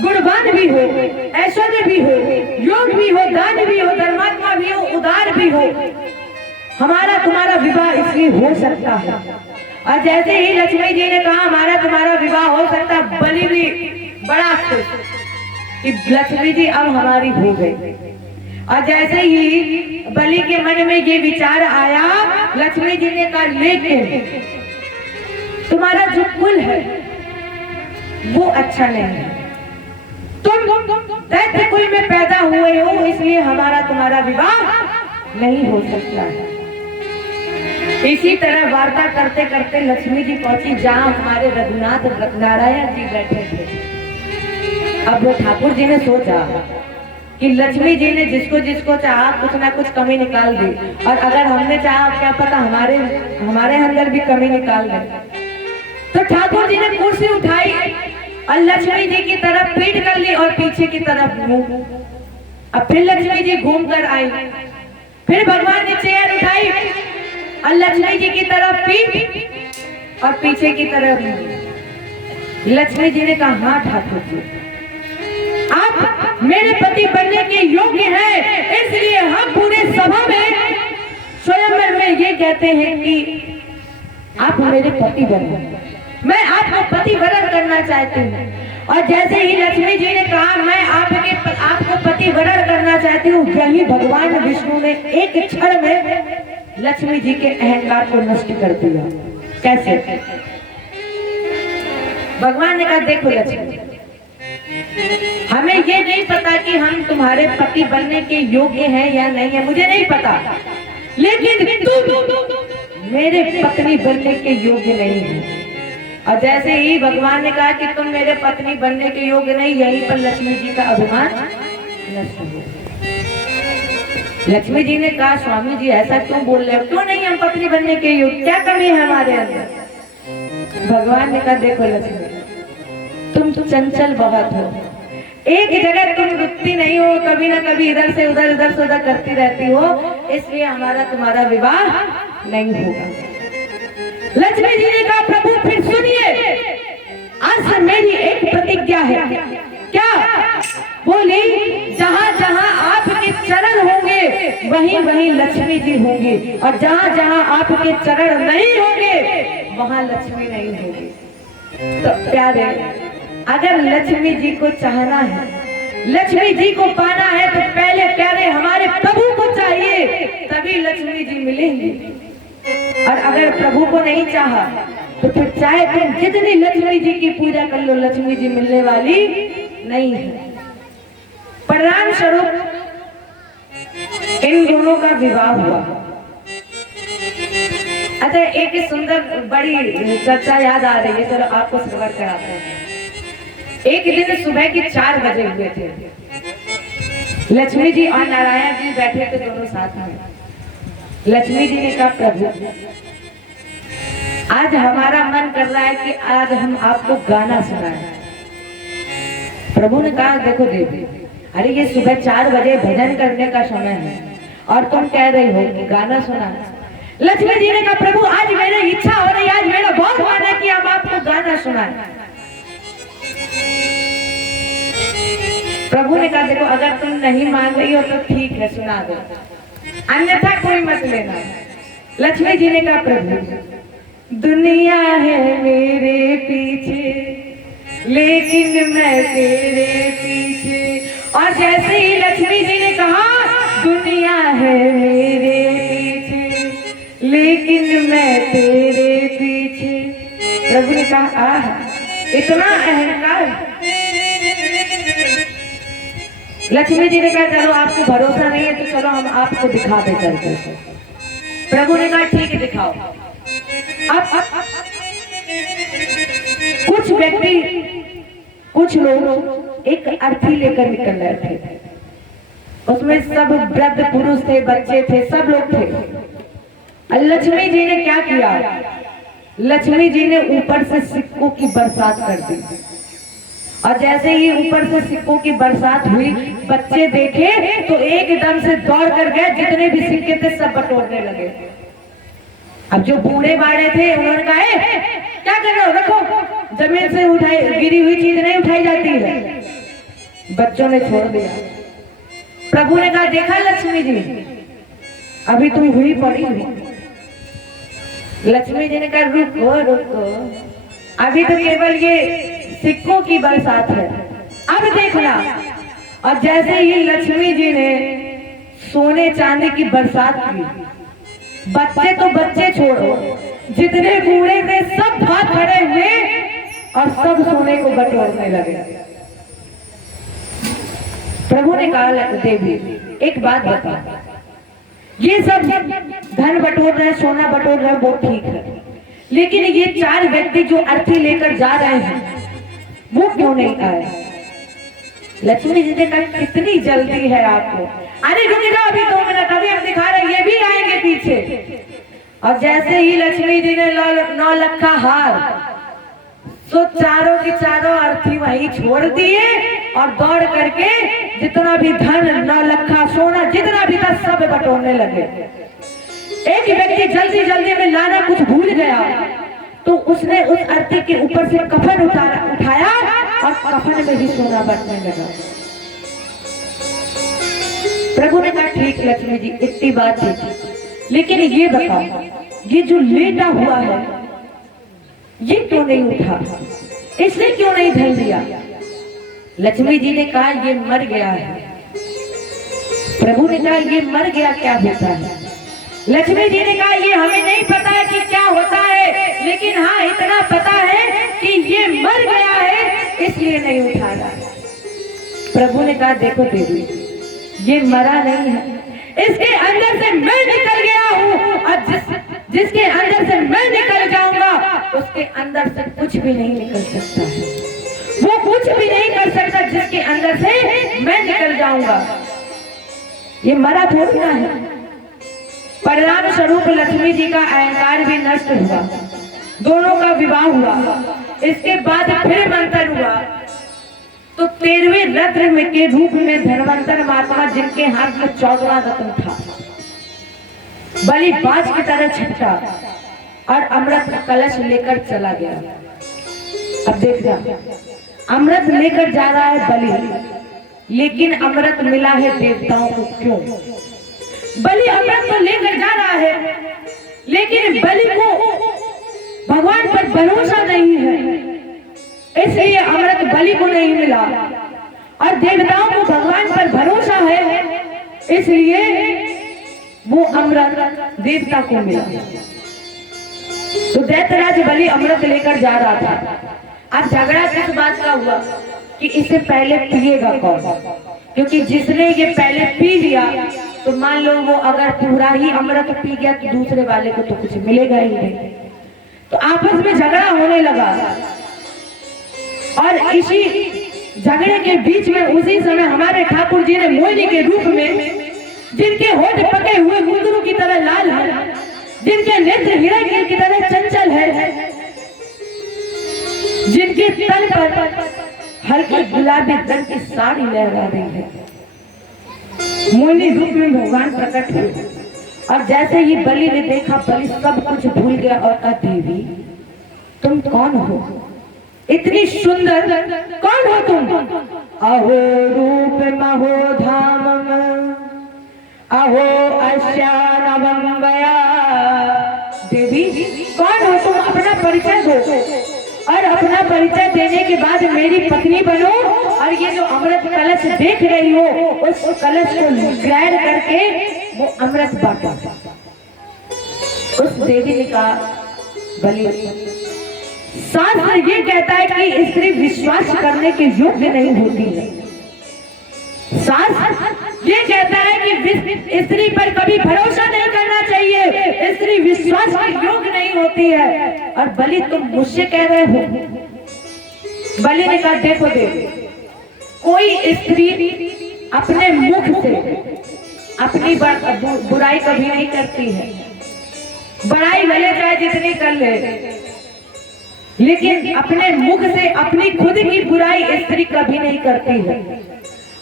गुणवान भी हो, ऐश्वर्य भी हो, योग भी हो, दान भी हो, धर्मात्मा भी हो, उदार भी हो, हमारा तुम्हारा विवाह इसलिए हो सकता है। और जैसे ही लक्ष्मी जी ने कहा हमारा तुम्हारा विवाह हो सकता है, बलि भी बड़ा खुश कि लक्ष्मी जी अब हमारी हो गई। और जैसे ही बलि के मन में ये विचार आया, लक्ष्मी जी ने कहा लेकिन तुम्हारा जो कुल है वो अच्छा नहीं है, तुम दैत्य कुल में पैदा हुए हो, इसलिए हमारा तुम्हारा विवाह नहीं हो सकता है। इसी तरह वार्ता करते करते लक्ष्मी जी पहुंची जहां हमारे रघुनाथ नारायण जी बैठे थे। अब वो ठाकुर जी ने सोचा कि लक्ष्मी जी ने जिसको जिसको चाहा कुछ ना कुछ कमी निकाल दी, और अगर हमने चाहा क्या पता हमारे अंदर भी कमी निकाल दे। तो ठाकुर जी ने कुर्सी उठाई और लक्ष्मी जी की तरफ पीठ कर ली और पीछे की तरफ मुंह। अब फिर लक्ष्मी जी घूम कर आई, फिर भगवान ने चेयर उठाई और लक्ष्मी जी की तरफ पीठ और पीछे की तरफ मुंह। लक्ष्मी जी ने कहा हाँ ठाकुर जी, आप मेरे पति बनने के योग्य हैं, इसलिए हम पूरे सभा में स्वयंवर में ये कहते हैं कि आप मेरे पति बने। मैं आपको पतिव्रत करना चाहती हूँ। और जैसे ही लक्ष्मी जी ने कहा मैं आपको पतिव्रत करना चाहती हूँ, यही भगवान विष्णु ने एक क्षण में लक्ष्मी जी के अहंकार को नष्ट कर दिया। कैसे? भगवान ने कहा देखो लक्ष्मी, हमें ये नहीं पता कि हम तुम्हारे पति बनने के योग्य हैं या नहीं है, मुझे नहीं पता, लेकिन तुम मेरे पत्नी बनने के योग्य नहीं हो। और जैसे ही भगवान ने कहा कि तुम मेरे पत्नी बनने के योग्य नहीं, यहीं पर लक्ष्मी जी का अभिमान नष्ट हो। लक्ष्मी जी ने कहा स्वामी जी ऐसा क्यों बोल रहे हो, क्यों नहीं हम पत्नी बनने के योग्य, क्या कमी है हमारे अंदर? भगवान ने कहा देखो लक्ष्मी, तुम तो चंचल बहुत हो, एक जगह तुम रुकती नहीं हो, कभी ना कभी इधर से उधर करती रहती हो, इसलिए हमारा तुम्हारा विवाह नहीं होगा। लक्ष्मी जी ने कहा प्रभु फिर सुनिए, आज से मेरी एक प्रतिज्ञा है। क्या? बोली जहाँ जहाँ आपके चरण होंगे वहीं वहीं लक्ष्मी जी होंगी, और जहाँ जहाँ आपके चरण नहीं होंगे वहाँ लक्ष्मी नहीं होगी। तो प्यारे, अगर लक्ष्मी जी को चाहना है, लक्ष्मी जी को पाना है, तो पहले प्यारे हमारे प्रभु को चाहिए, तभी लक्ष्मी जी मिलेंगी। और अगर प्रभु को नहीं चाहा तो फिर चाहे तुम जितनी लक्ष्मी जी की पूजा कर लो, लक्ष्मी जी मिलने वाली नहीं है। परिणाम स्वरूप इन दोनों का विवाह हुआ। अच्छा, एक सुंदर बड़ी चर्चा याद आ रही है, चलो आपको श्रवण कराते हैं। एक दिन सुबह के 4 बजे हुए थे, लक्ष्मी जी और नारायण जी बैठे थे दोनों साथ में। लक्ष्मी जी ने कहा प्रभु आज हमारा मन कर रहा है कि आज हम आपको गाना सुनाएं। प्रभु ने कहा देखो देवी, अरे ये सुबह 4 बजे भजन करने का समय है और तुम कह रही हो कि गाना सुनाना। लक्ष्मी जी ने कहा प्रभु आज मेरी इच्छा हो रही, आज मेरा बहुत मन है कि हम आपको गाना सुनाएं। प्रभु ने कहा देखो अगर तुम नहीं मान रही हो तो ठीक है सुना दो, अन्यथा कोई मत लेना। लक्ष्मी जी ने कहा प्रभु दुनिया है मेरे पीछे लेकिन मैं तेरे पीछे। और जैसे ही लक्ष्मी जी ने कहा दुनिया है मेरे पीछे लेकिन मैं तेरे पीछे, प्रभु ने कहा आह इतना अहंकार। लक्ष्मी जी ने कहा चलो आपको भरोसा नहीं है तो चलो हम आपको दिखा दे करके। प्रभु ने कहा ठीक है दिखाओ। अब कुछ व्यक्ति, कुछ लोग एक अर्थी लेकर निकल रहे थे, उसमें सब वृद्ध पुरुष थे, बच्चे थे, सब लोग थे। लक्ष्मी जी ने क्या किया, लक्ष्मी जी ने ऊपर से सिक्कों की बरसात कर दी। और जैसे ही ऊपर से सिक्कों की बरसात हुई, बच्चे देखे तो एकदम से दौड़ कर गए, जितने भी सिक्के थे सब बटोरने लगे। अब जो बूढ़े बाड़े थे उन्होंने कहा क्या कर रहे हो, रखो, जमीन से उठाई गिरी हुई चीज नहीं उठाई जाती है। बच्चों ने छोड़ दिया। प्रभु ने कहा देखा लक्ष्मी जी अभी तुम हुई पड़ी हुई। लक्ष्मी जी ने कहा रुको रुको, अभी तो केवल ये सिक्कों की बरसात है, अब देखना। और जैसे ही लक्ष्मी जी ने सोने चांदी की बरसात की, बच्चे तो बच्चे छोड़ो, जितने बूढ़े थे सब भाग खड़े हुए और सब सोने को बटोरने लगे। प्रभु ने कहा देवी एक बात बता, ये सब धन बटोर रहे, सोना बटोर रहे, वो ठीक है, लेकिन ये 4 व्यक्ति जो अर्थी लेकर जा रहे हैं वो क्यों नहीं आए? लक्ष्मी जी ने कहा कितनी जल्दी है आपको, अरे रुक जाओ अभी 2 मिनट, अभी हम दिखा रहे हैं, ये भी आएंगे पीछे। और जैसे ही लक्ष्मी जी ने 9 लखा हार, तो चारों के चारों अर्थी वहीं छोड़ दिए और दौड़ करके जितना भी धन 9 लखा सोना जितना भी था सब बटोरने लगे। एक व्यक्ति जल्दी जल्दी में लाना कुछ भूल गया, तो उसने उस अर्थी के ऊपर से कफन उठाया और कफन में ही सोना बटने लगा। प्रभु ने कहा ठीक लक्ष्मी जी इतनी बात है, लेकिन ये बताओ ये जो लेटा हुआ है ये क्यों नहीं उठा, इसने क्यों नहीं धर लिया। लक्ष्मी जी ने कहा ये मर गया है। प्रभु ने कहा ये मर गया क्या होता है। लक्ष्मी जी ने कहा ये हमें नहीं पता है कि क्या होता है, लेकिन हाँ इतना पता है कि ये मर गया है इसलिए नहीं उठा रहा। प्रभु ने कहा देखो देवी, ये मरा नहीं है, इसके अंदर से मैं निकल गया हूँ, और जिसके अंदर से मैं निकल जाऊंगा उसके अंदर से कुछ भी नहीं निकल सकता है। वो कुछ भी नहीं कर सकता जिसके अंदर से मैं निकल जाऊंगा। ये मरा थोड़ी ना है। परिणाम स्वरूप लक्ष्मी जी का अहंकार भी नष्ट हुआ, दोनों का विवाह हुआ। इसके बाद फिर मंथन हुआ तो 13वें रत्न में के रूप में धनवंतर महात्मा, जिनके हाथ में 14वां रत्न था, बलि बाज की तरह छटका और अमृत कलश लेकर चला गया। अब देख जा, अमृत लेकर जा रहा है बलि, लेकिन अमृत मिला है देवताओं को। क्यों? बलि अमृत तो लेकर जा रहा है, लेकिन बलि को भगवान पर भरोसा नहीं है, इसलिए अमृत बलि को नहीं मिला। और देवताओं को भगवान पर भरोसा है, इसलिए वो अमृत देवता को मिला। तो दैत्यराज बलि अमृत लेकर जा रहा था। अब झगड़ा किस बात का हुआ कि इसे पहले पिएगा कौन, क्योंकि जिसने ये पहले पी लिया तो मान लो वो अगर पूरा ही अमृत पी गया तो दूसरे वाले को तो कुछ मिलेगा ही नहीं। तो आपस में झगड़ा होने लगा, और इसी झगड़े के बीच में उसी समय हमारे ठाकुर जी ने मोहिनी के रूप में, जिनके होठ पके हुए मुंदरों की तरह लाल है, जिनके नेत्र हीरे की तरह चंचल है, जिनके तल पर हल्की गुलाबी रंग की साड़ी लहरा रही है, मोहिनी रूप में भगवान प्रकट हुए। और जैसे ही बलि ने देखा, बलि सब कुछ भूल गया और कहा देवी तुम कौन हो, इतनी सुंदर कौन हो तुम। अहो रूप महो धाम अहो अश्यानवम गया। देवी कौन हो तुम, अपना परिचय दो, और अपना परिचय देने के बाद मेरी पत्नी बनो, और ये जो अमृत कलश देख रही हो उस कलश को ग्रहण करके वो अमृत बांटो। उस देवी ने कहा बलि, शास्त्र ये कहता है कि स्त्री विश्वास करने के योग्य नहीं होती है। शास्त्र ये कहता है कि स्त्री पर कभी भरोसा नहीं करना चाहिए, स्त्री विश्वास के योग्य नहीं होती है। और बलि तुम मुझसे कह रहे हो। बलि ने कहा देखो देव, कोई स्त्री अपने मुख से अपनी बुराई कभी नहीं करती है, बड़ाई भले चाहे जितनी कर ले, लेकिन अपने मुख से अपनी खुद की बुराई स्त्री कभी नहीं करती है।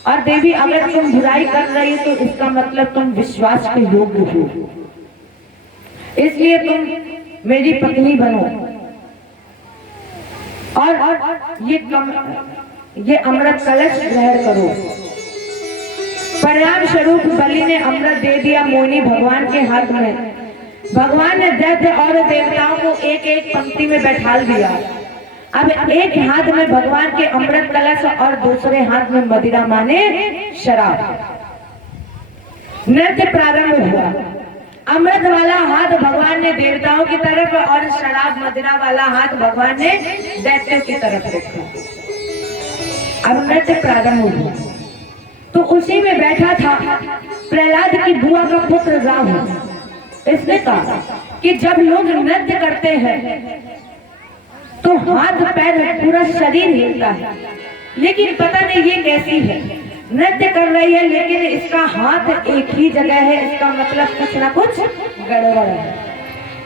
और देवी अगर तुम बुराई कर रही हो तो इसका मतलब तुम विश्वास के योग्य हो, इसलिए तुम मेरी पत्नी बनो। और ये अमृत कलश ग्रहण करो। परिणाम स्वरूप बलि ने अमृत दे दिया मोहिनी भगवान के हाथ में। भगवान ने दैत्य और देवताओं को एक एक पंक्ति में बैठा दिया। अब एक हाथ में भगवान के अमृत कलश और दूसरे हाथ में मदिरा माने शराब। नृत्य प्रारंभ हुआ। अमृत वाला हाथ भगवान ने देवताओं की तरफ और शराब मदिरा वाला हाथ भगवान ने दैत्यों की तरफ रखा। अब नृत्य प्रारंभ हुआ तो उसी में बैठा था प्रहलाद की बुआ का पुत्र राहु। इसने कहा कि जब लोग नृत्य करते हैं तो हाथ पैर पूरा शरीर हिलता है, लेकिन पता नहीं ये कैसी है, नृत्य कर रही है लेकिन इसका हाथ एक ही जगह है, इसका मतलब कुछ ना कुछ गड़बड़ है।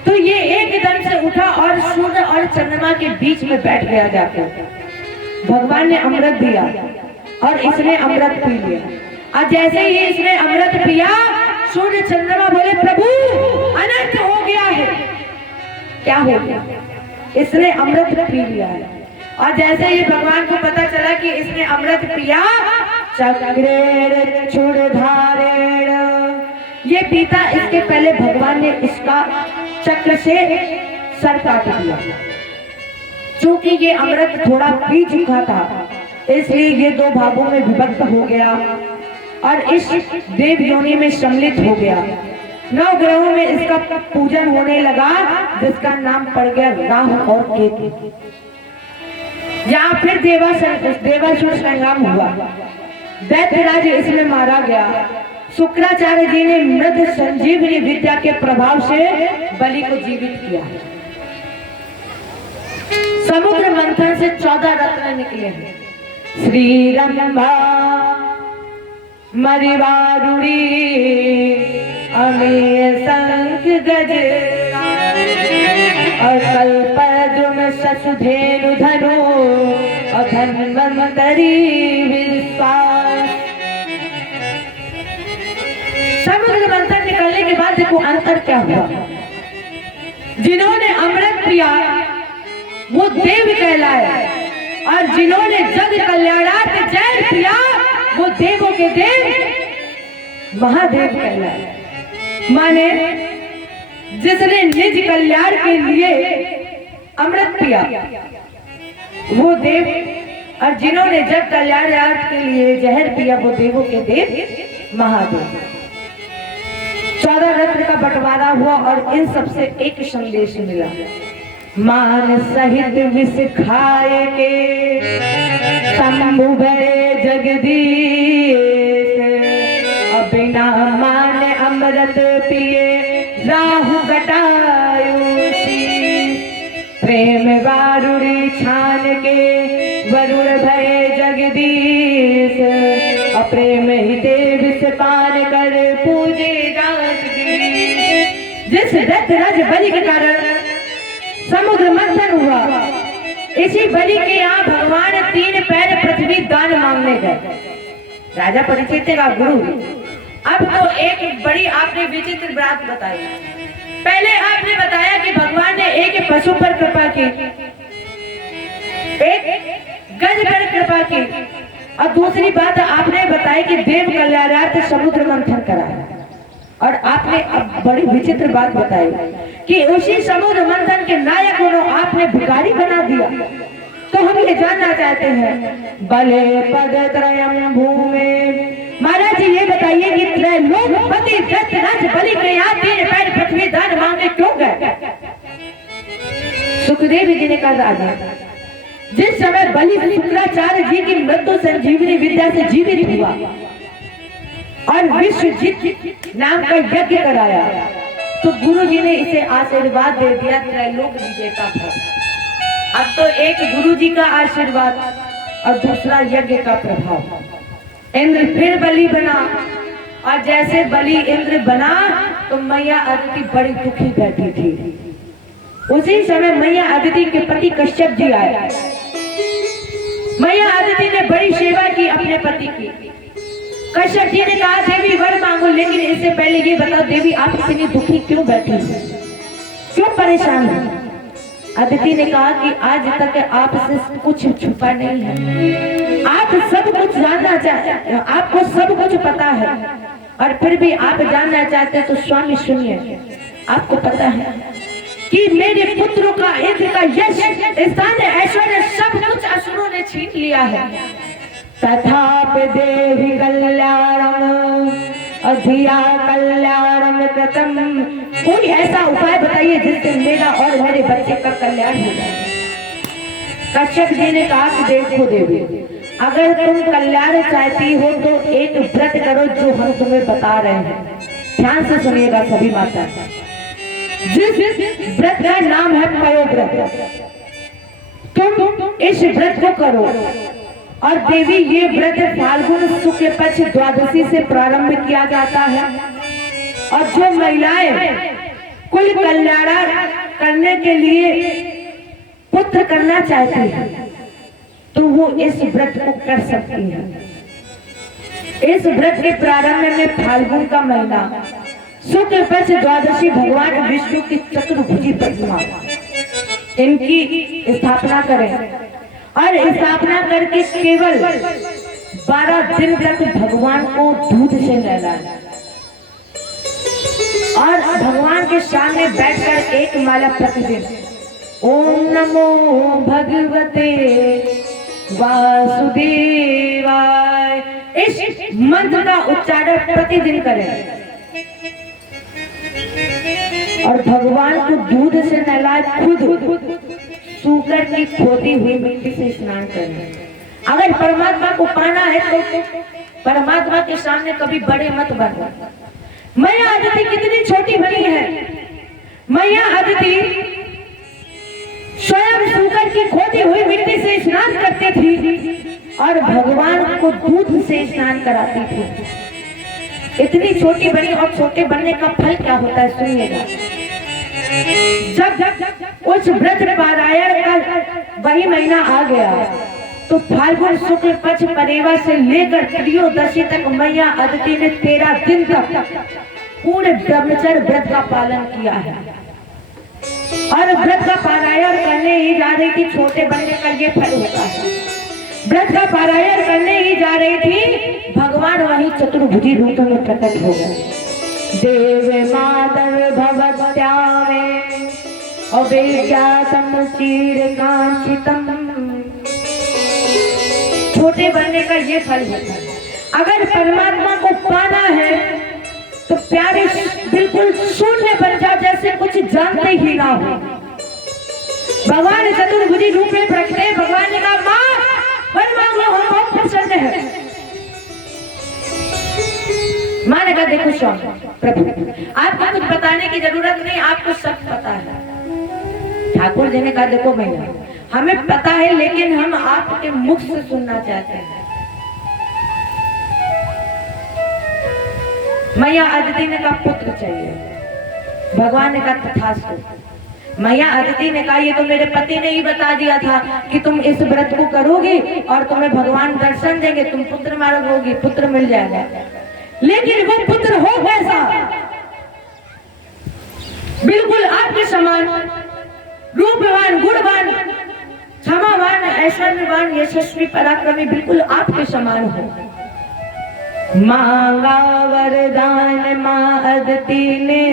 तो ये एकदम से उठा और सूर्य और चंद्रमा के बीच में बैठ गया जाकर। भगवान ने अमृत दिया और इसने अमृत पी लिया। और जैसे ही इसने अमृत पिया, सूर्य चंद्रमा बोले प्रभु अनर्थ हो गया है। क्या हो गया? इसने अमृत पी लिया है। और जैसे ही भगवान को पता चला कि इसने अमृत पिया, चक्रेण चूड़धारेण, ये पीता, इसके पहले भगवान ने इसका चक्र से सर काट दिया। चूंकि ये अमृत थोड़ा पी चुका था, इसलिए ये दो भागों में विभक्त हो गया और इस देव योनि में सम्मिलित हो गया। 9 ग्रहों में इसका पूजन होने लगा, जिसका नाम पड़ गया राहु और केतु। यहाँ फिर देवासुर संग्राम हुआ, दैत्यराज इसमें मारा गया। शुक्राचार्य जी ने मृत संजीवनी विद्या के प्रभाव से बलि को जीवित किया। समुद्र मंथन से 14 रत्न निकले हैं। श्री रंभा मरिवारुड़ी अमेय शंख गज और कल्पद्रुम शशुधेनु धनु और धन्वंतरी विश्वास। समुद्र मंथन निकलने के बाद देखो अंतर क्या हुआ। जिन्होंने अमृत पिया वो देव कहलाए और जिन्होंने जग कल्याणार्थ जैन पिया वो देवों के देव महादेव कहलाए। माने जिसने निज कल्याण के लिए अमृत पिया वो देव, और जिन्होंने जग कल्याणार्थ के लिए जहर पिया वो देवों के देव महादेव। 14 रत्न का बंटवारा हुआ और इन सबसे एक संदेश मिला। मान सहित विष खाए के शंभु भय जगदीश, बिना मान अमृत पिए राहु घटायुषी। प्रेम वारुणी छान के वरुण भय जगदीश, अप्रेम हिते विष पान कर पूजे जगदीश। जिस दैत्यराज बलि के कारण समुद्र मंथन हुआ, इसी बलि के यहाँ भगवान 3 पैर पृथ्वी दान मांगने गए। राजा परीक्षित का गुरु। अब तो एक बड़ी आपने विचित्र बात बताई। पहले आपने बताया कि भगवान ने एक पशु पर कृपा की, एक गज पर कृपा की, और दूसरी बात आपने बताई कि देव कल्याणार्थ समुद्र मंथन कराया। और आपने अब बड़ी विचित्र बात बताई कि उसी समुद्र मंथन के नायक को आपने भिखारी बना दिया। तो हम ये जानना चाहते हैं, बले पद त्रयम भूमे। महाराज जी ये बताइए कि त्रैलोकपति दैत्यराज बलि के यहाँ 3 पैर पृथ्वी दान मांगने क्यों गए? सुखदेव जी ने कहा, राजा जिस समय बलि शुक्राचार्य जी की मृत्यु संजीवनी विद्या से जीवित हुआ और विश्वजीत नाम का यज्ञ कराया, तो गुरु जी ने इसे आशीर्वाद दे दिया त्रैलोक विजेता था। अब तो एक गुरु जी का आशीर्वाद और दूसरा यज्ञ का प्रभाव। इंद्र फिर बलि बना, और जैसे बलि इंद्र बना तो मैया अदिति बड़ी दुखी बैठी थी। उसी समय मैया अदिति के पति कश्यप जी आए। मैया अदिति ने बड़ी सेवा की अपने पति की। कश्यप जी ने कहा, देवी वर मांगो, लेकिन इससे पहले ये बताओ देवी आप इतनी दुखी क्यों बैठी हो, क्यों परेशान हो? अदिति ने कहा कि आज तक आपसे कुछ छुपा नहीं है, आप सब कुछ जानना चाहते, आपको सब कुछ पता है, और फिर भी आप जानना चाहते हैं। तो स्वामी सुनिए, आपको पता है कि मेरे पुत्रों का इंद्र का यश स्थान ऐश्वर्य सब कुछ असुरों ने छीन लिया है। तथापि देवी कल्याणम अधिया कल्याणम कृतम। कोई ऐसा उपाय बताइए जिससे मेरा और मेरे बच्चे का कल्याण हो जाए। कश्यप जी ने कहा कि देखो देवी, अगर तुम कल्याण चाहती हो तो एक व्रत करो जो हम तुम्हें बता रहे हैं। ध्यान से सुनिएगा सभी माता। जिस व्रत का नाम है पयोव्रत, तुम इस व्रत को करो। और देवी ये व्रत फाल्गुन शुक्ल पक्ष द्वादशी से प्रारंभ किया जाता है। और जो महिलाएं कुल कल्याण करने के लिए पुत्र करना चाहती हैं तो वो इस व्रत को कर सकती हैं। इस व्रत के प्रारंभ में फाल्गुन का महीना शुक्ल पक्ष द्वादशी भगवान विष्णु की चतुर्भुजी प्रतिमा इनकी स्थापना करें, और स्थापना करके केवल 12 दिन तक भगवान को दूध से नहलाएं और भगवान के सामने बैठकर एक माला प्रतिदिन ओम नमो भगवते वासुदेवाय। इस मंत्र का उच्चारण प्रतिदिन करें और भगवान को दूध से नहलाए, खुद सूकर की खोदी हुई मिट्टी से स्नान करें। अगर परमात्मा को पाना है तो परमात्मा के सामने कभी बड़े मत बनो। मैया अदिति कितनी छोटी बनी है। मैया अदिति स्वयं सूकर की खोदी हुई मिट्टी से स्नान करती थी और भगवान को दूध से स्नान कराती थी। इतनी छोटी बनी और छोटे बनने का फल क्या होता है सुनिएगा। जब उस व्रत पारायण का वही महीना आ गया तो फाल्गुन शुक्ल पक्ष परेवा से लेकर त्रयोदशी तक मैया अदिति ने 13 दिन तक पूरे ब्रह्मचर्य व्रत का पालन किया है और व्रत का पारायण करने ही जा रही थी। छोटे बनने का ये फल होता है। व्रत का पारायण करने ही जा रही थी, भगवान वहीं चतुर्भुजी रूप में प्रकट हो गए। देव माधव भवत्या में अवेज्ञातम चिरकांक्षितम। छोटे बनने का ये फल होता है। अगर परमात्मा को पाना है तो प्यारे बिल्कुल शून्य बन जाओ, जैसे कुछ जानते ही ना हो। भगवान चतुर्भुजी रूप में प्रकटे। भगवान ने कहा मां वर मांगो, हम बहुत प्रसन्न है। मां ने कहा देखो स्वामी प्रभु, आपको कुछ बताने की जरूरत नहीं, आपको सब पता है। ठाकुर जी ने कहा देखो भैया, हमें पता है लेकिन हम आपके मुख से सुनना चाहते हैं। मैया अदिति ने कहा पुत्र चाहिए। भगवान ने कहा तथास्तु। मैया अदिति ने कहा ये तो मेरे पति ने ही बता दिया था कि तुम इस व्रत को करोगी और तुम्हें भगवान दर्शन देंगे, तुम पुत्र मांगोगी, पुत्र मिल जाएगा। लेकिन वो पुत्र हो कैसा? बिल्कुल आपके समान रूपवान, गुणवान, क्षमावान, ऐश्वर्यवान, यशस्वी, पराक्रमी, बिल्कुल आपके समान हो। मांगा वरदान मां अदिति ने,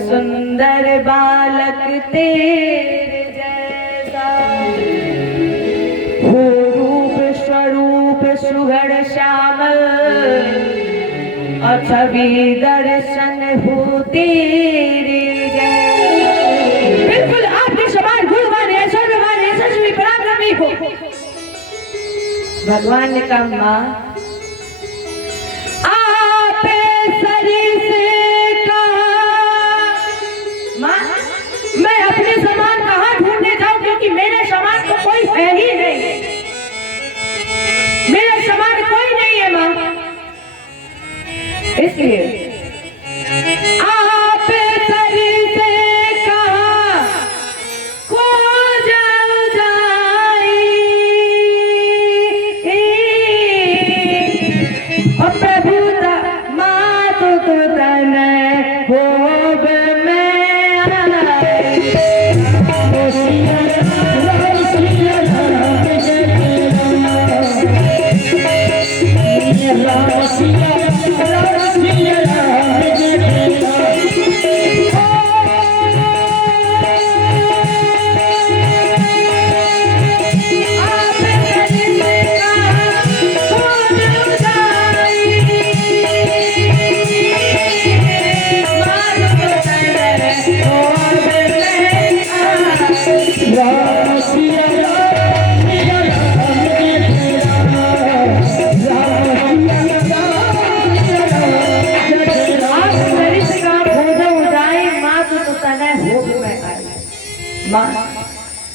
सुंदर बालक तेरे जैसा, हो रूप स्वरूप सुघड़ श्यामल, और छवि दर्शन हो तेरे जैसा। बिल्कुल आपके समान गुणवान, ऐश्वर्यवान, यशस्वी, पराक्रमी हो। भगवान ने कहा मां मैं अपने समान कहाँ ढूंढने जाऊं, क्योंकि मेरे समान तो कोई है ही नहीं। मेरे समान कोई नहीं है मां। इसलिए आप सरी से कहा खो जाई, और प्रभु माँ तो तन हो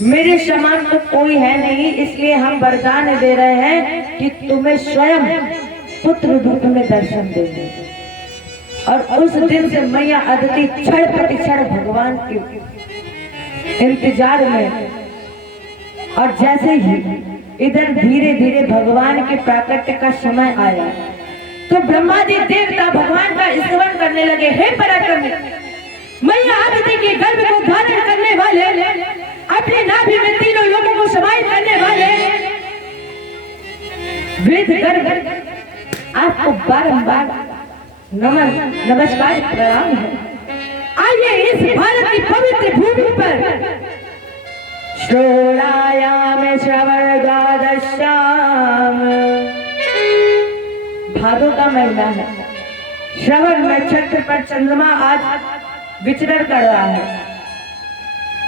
मेरे समान तो कोई है नहीं, इसलिए हम वरदान दे रहे हैं कि तुम्हें स्वयं पुत्र रूप में दर्शन देंगे। और उस दिन से मैया अदिति क्षण प्रतिक्षण भगवान के इंतजार में, और जैसे ही इधर धीरे धीरे भगवान के प्राकट्य का समय आया तो ब्रह्मादि देवता भगवान का स्तवन करने लगे। हे पराक्रमी, मैया अदिति के गर्भ को धारण करने वाले, अपने नाभि में तीनों लोगों को समाहित करने वाले वेद गर्भ, आपको बारंबार नमस्कार प्रणाम है। आइए इस भारत की पवित्र भूमि पर षोडायाम श्रवण द्वादश्याम। भादों का महीना है, श्रवण नक्षत्र पर चंद्रमा आज विचरण कर रहा है।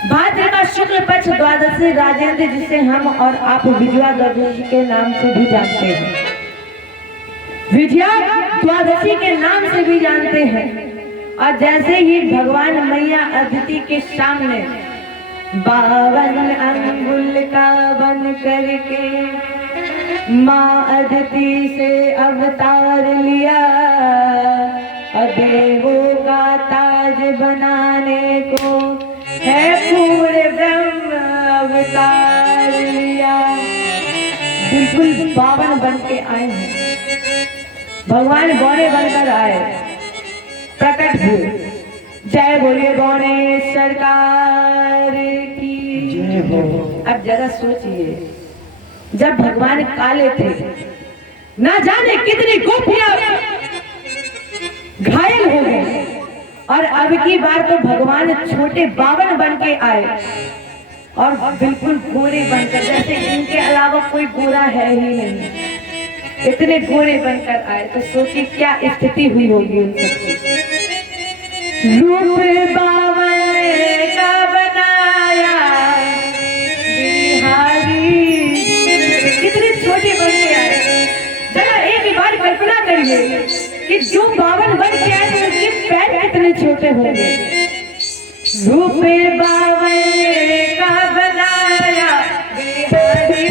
भाद्र का शुक्ल पक्ष द्वादशी राजेंद्र, जिसे हम और आप विजया द्वादशी के नाम से भी जानते हैं, विजया द्वादशी के नाम से भी जानते हैं। और जैसे ही भगवान मैया अदिति के सामने 52 अंगुल का बन करके माँ अदिति से अवतार लिया, देवों का ताज बनाने को है पूरे ब्रह्म अवतार लिया। बिल्कुल 52 बन के आए हैं, भगवान गौरे बनकर आए, प्रकट हुए। जय बोलिए गणेश सरकार की जय हो। अब जरा सोचिए, जब भगवान काले थे, ना जाने कितनी गोपियां घायल हो गई, और अब की बार तो भगवान छोटे 52 बन के आए और बिल्कुल गोरे बनकर, जैसे इनके अलावा कोई गोरा है ही नहीं, इतने गोरे बनकर आए। तो सोचिए क्या स्थिति हुई होगी उन सबकी। रूप 52 का बनाया बिहारी, कितने छोटे बन के आए। जरा एक बार कल्पना करिए कि जो 52 बन के आए तो उनके पैर कितने छोटे होंगे। रूप 52 का बनाया बिहारी,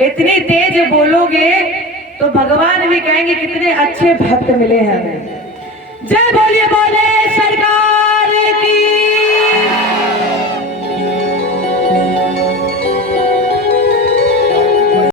इतनी तेज बोलोगे तो भगवान भी कहेंगे कितने अच्छे भक्त मिले हैं। जय बोलिए बोले सरकार।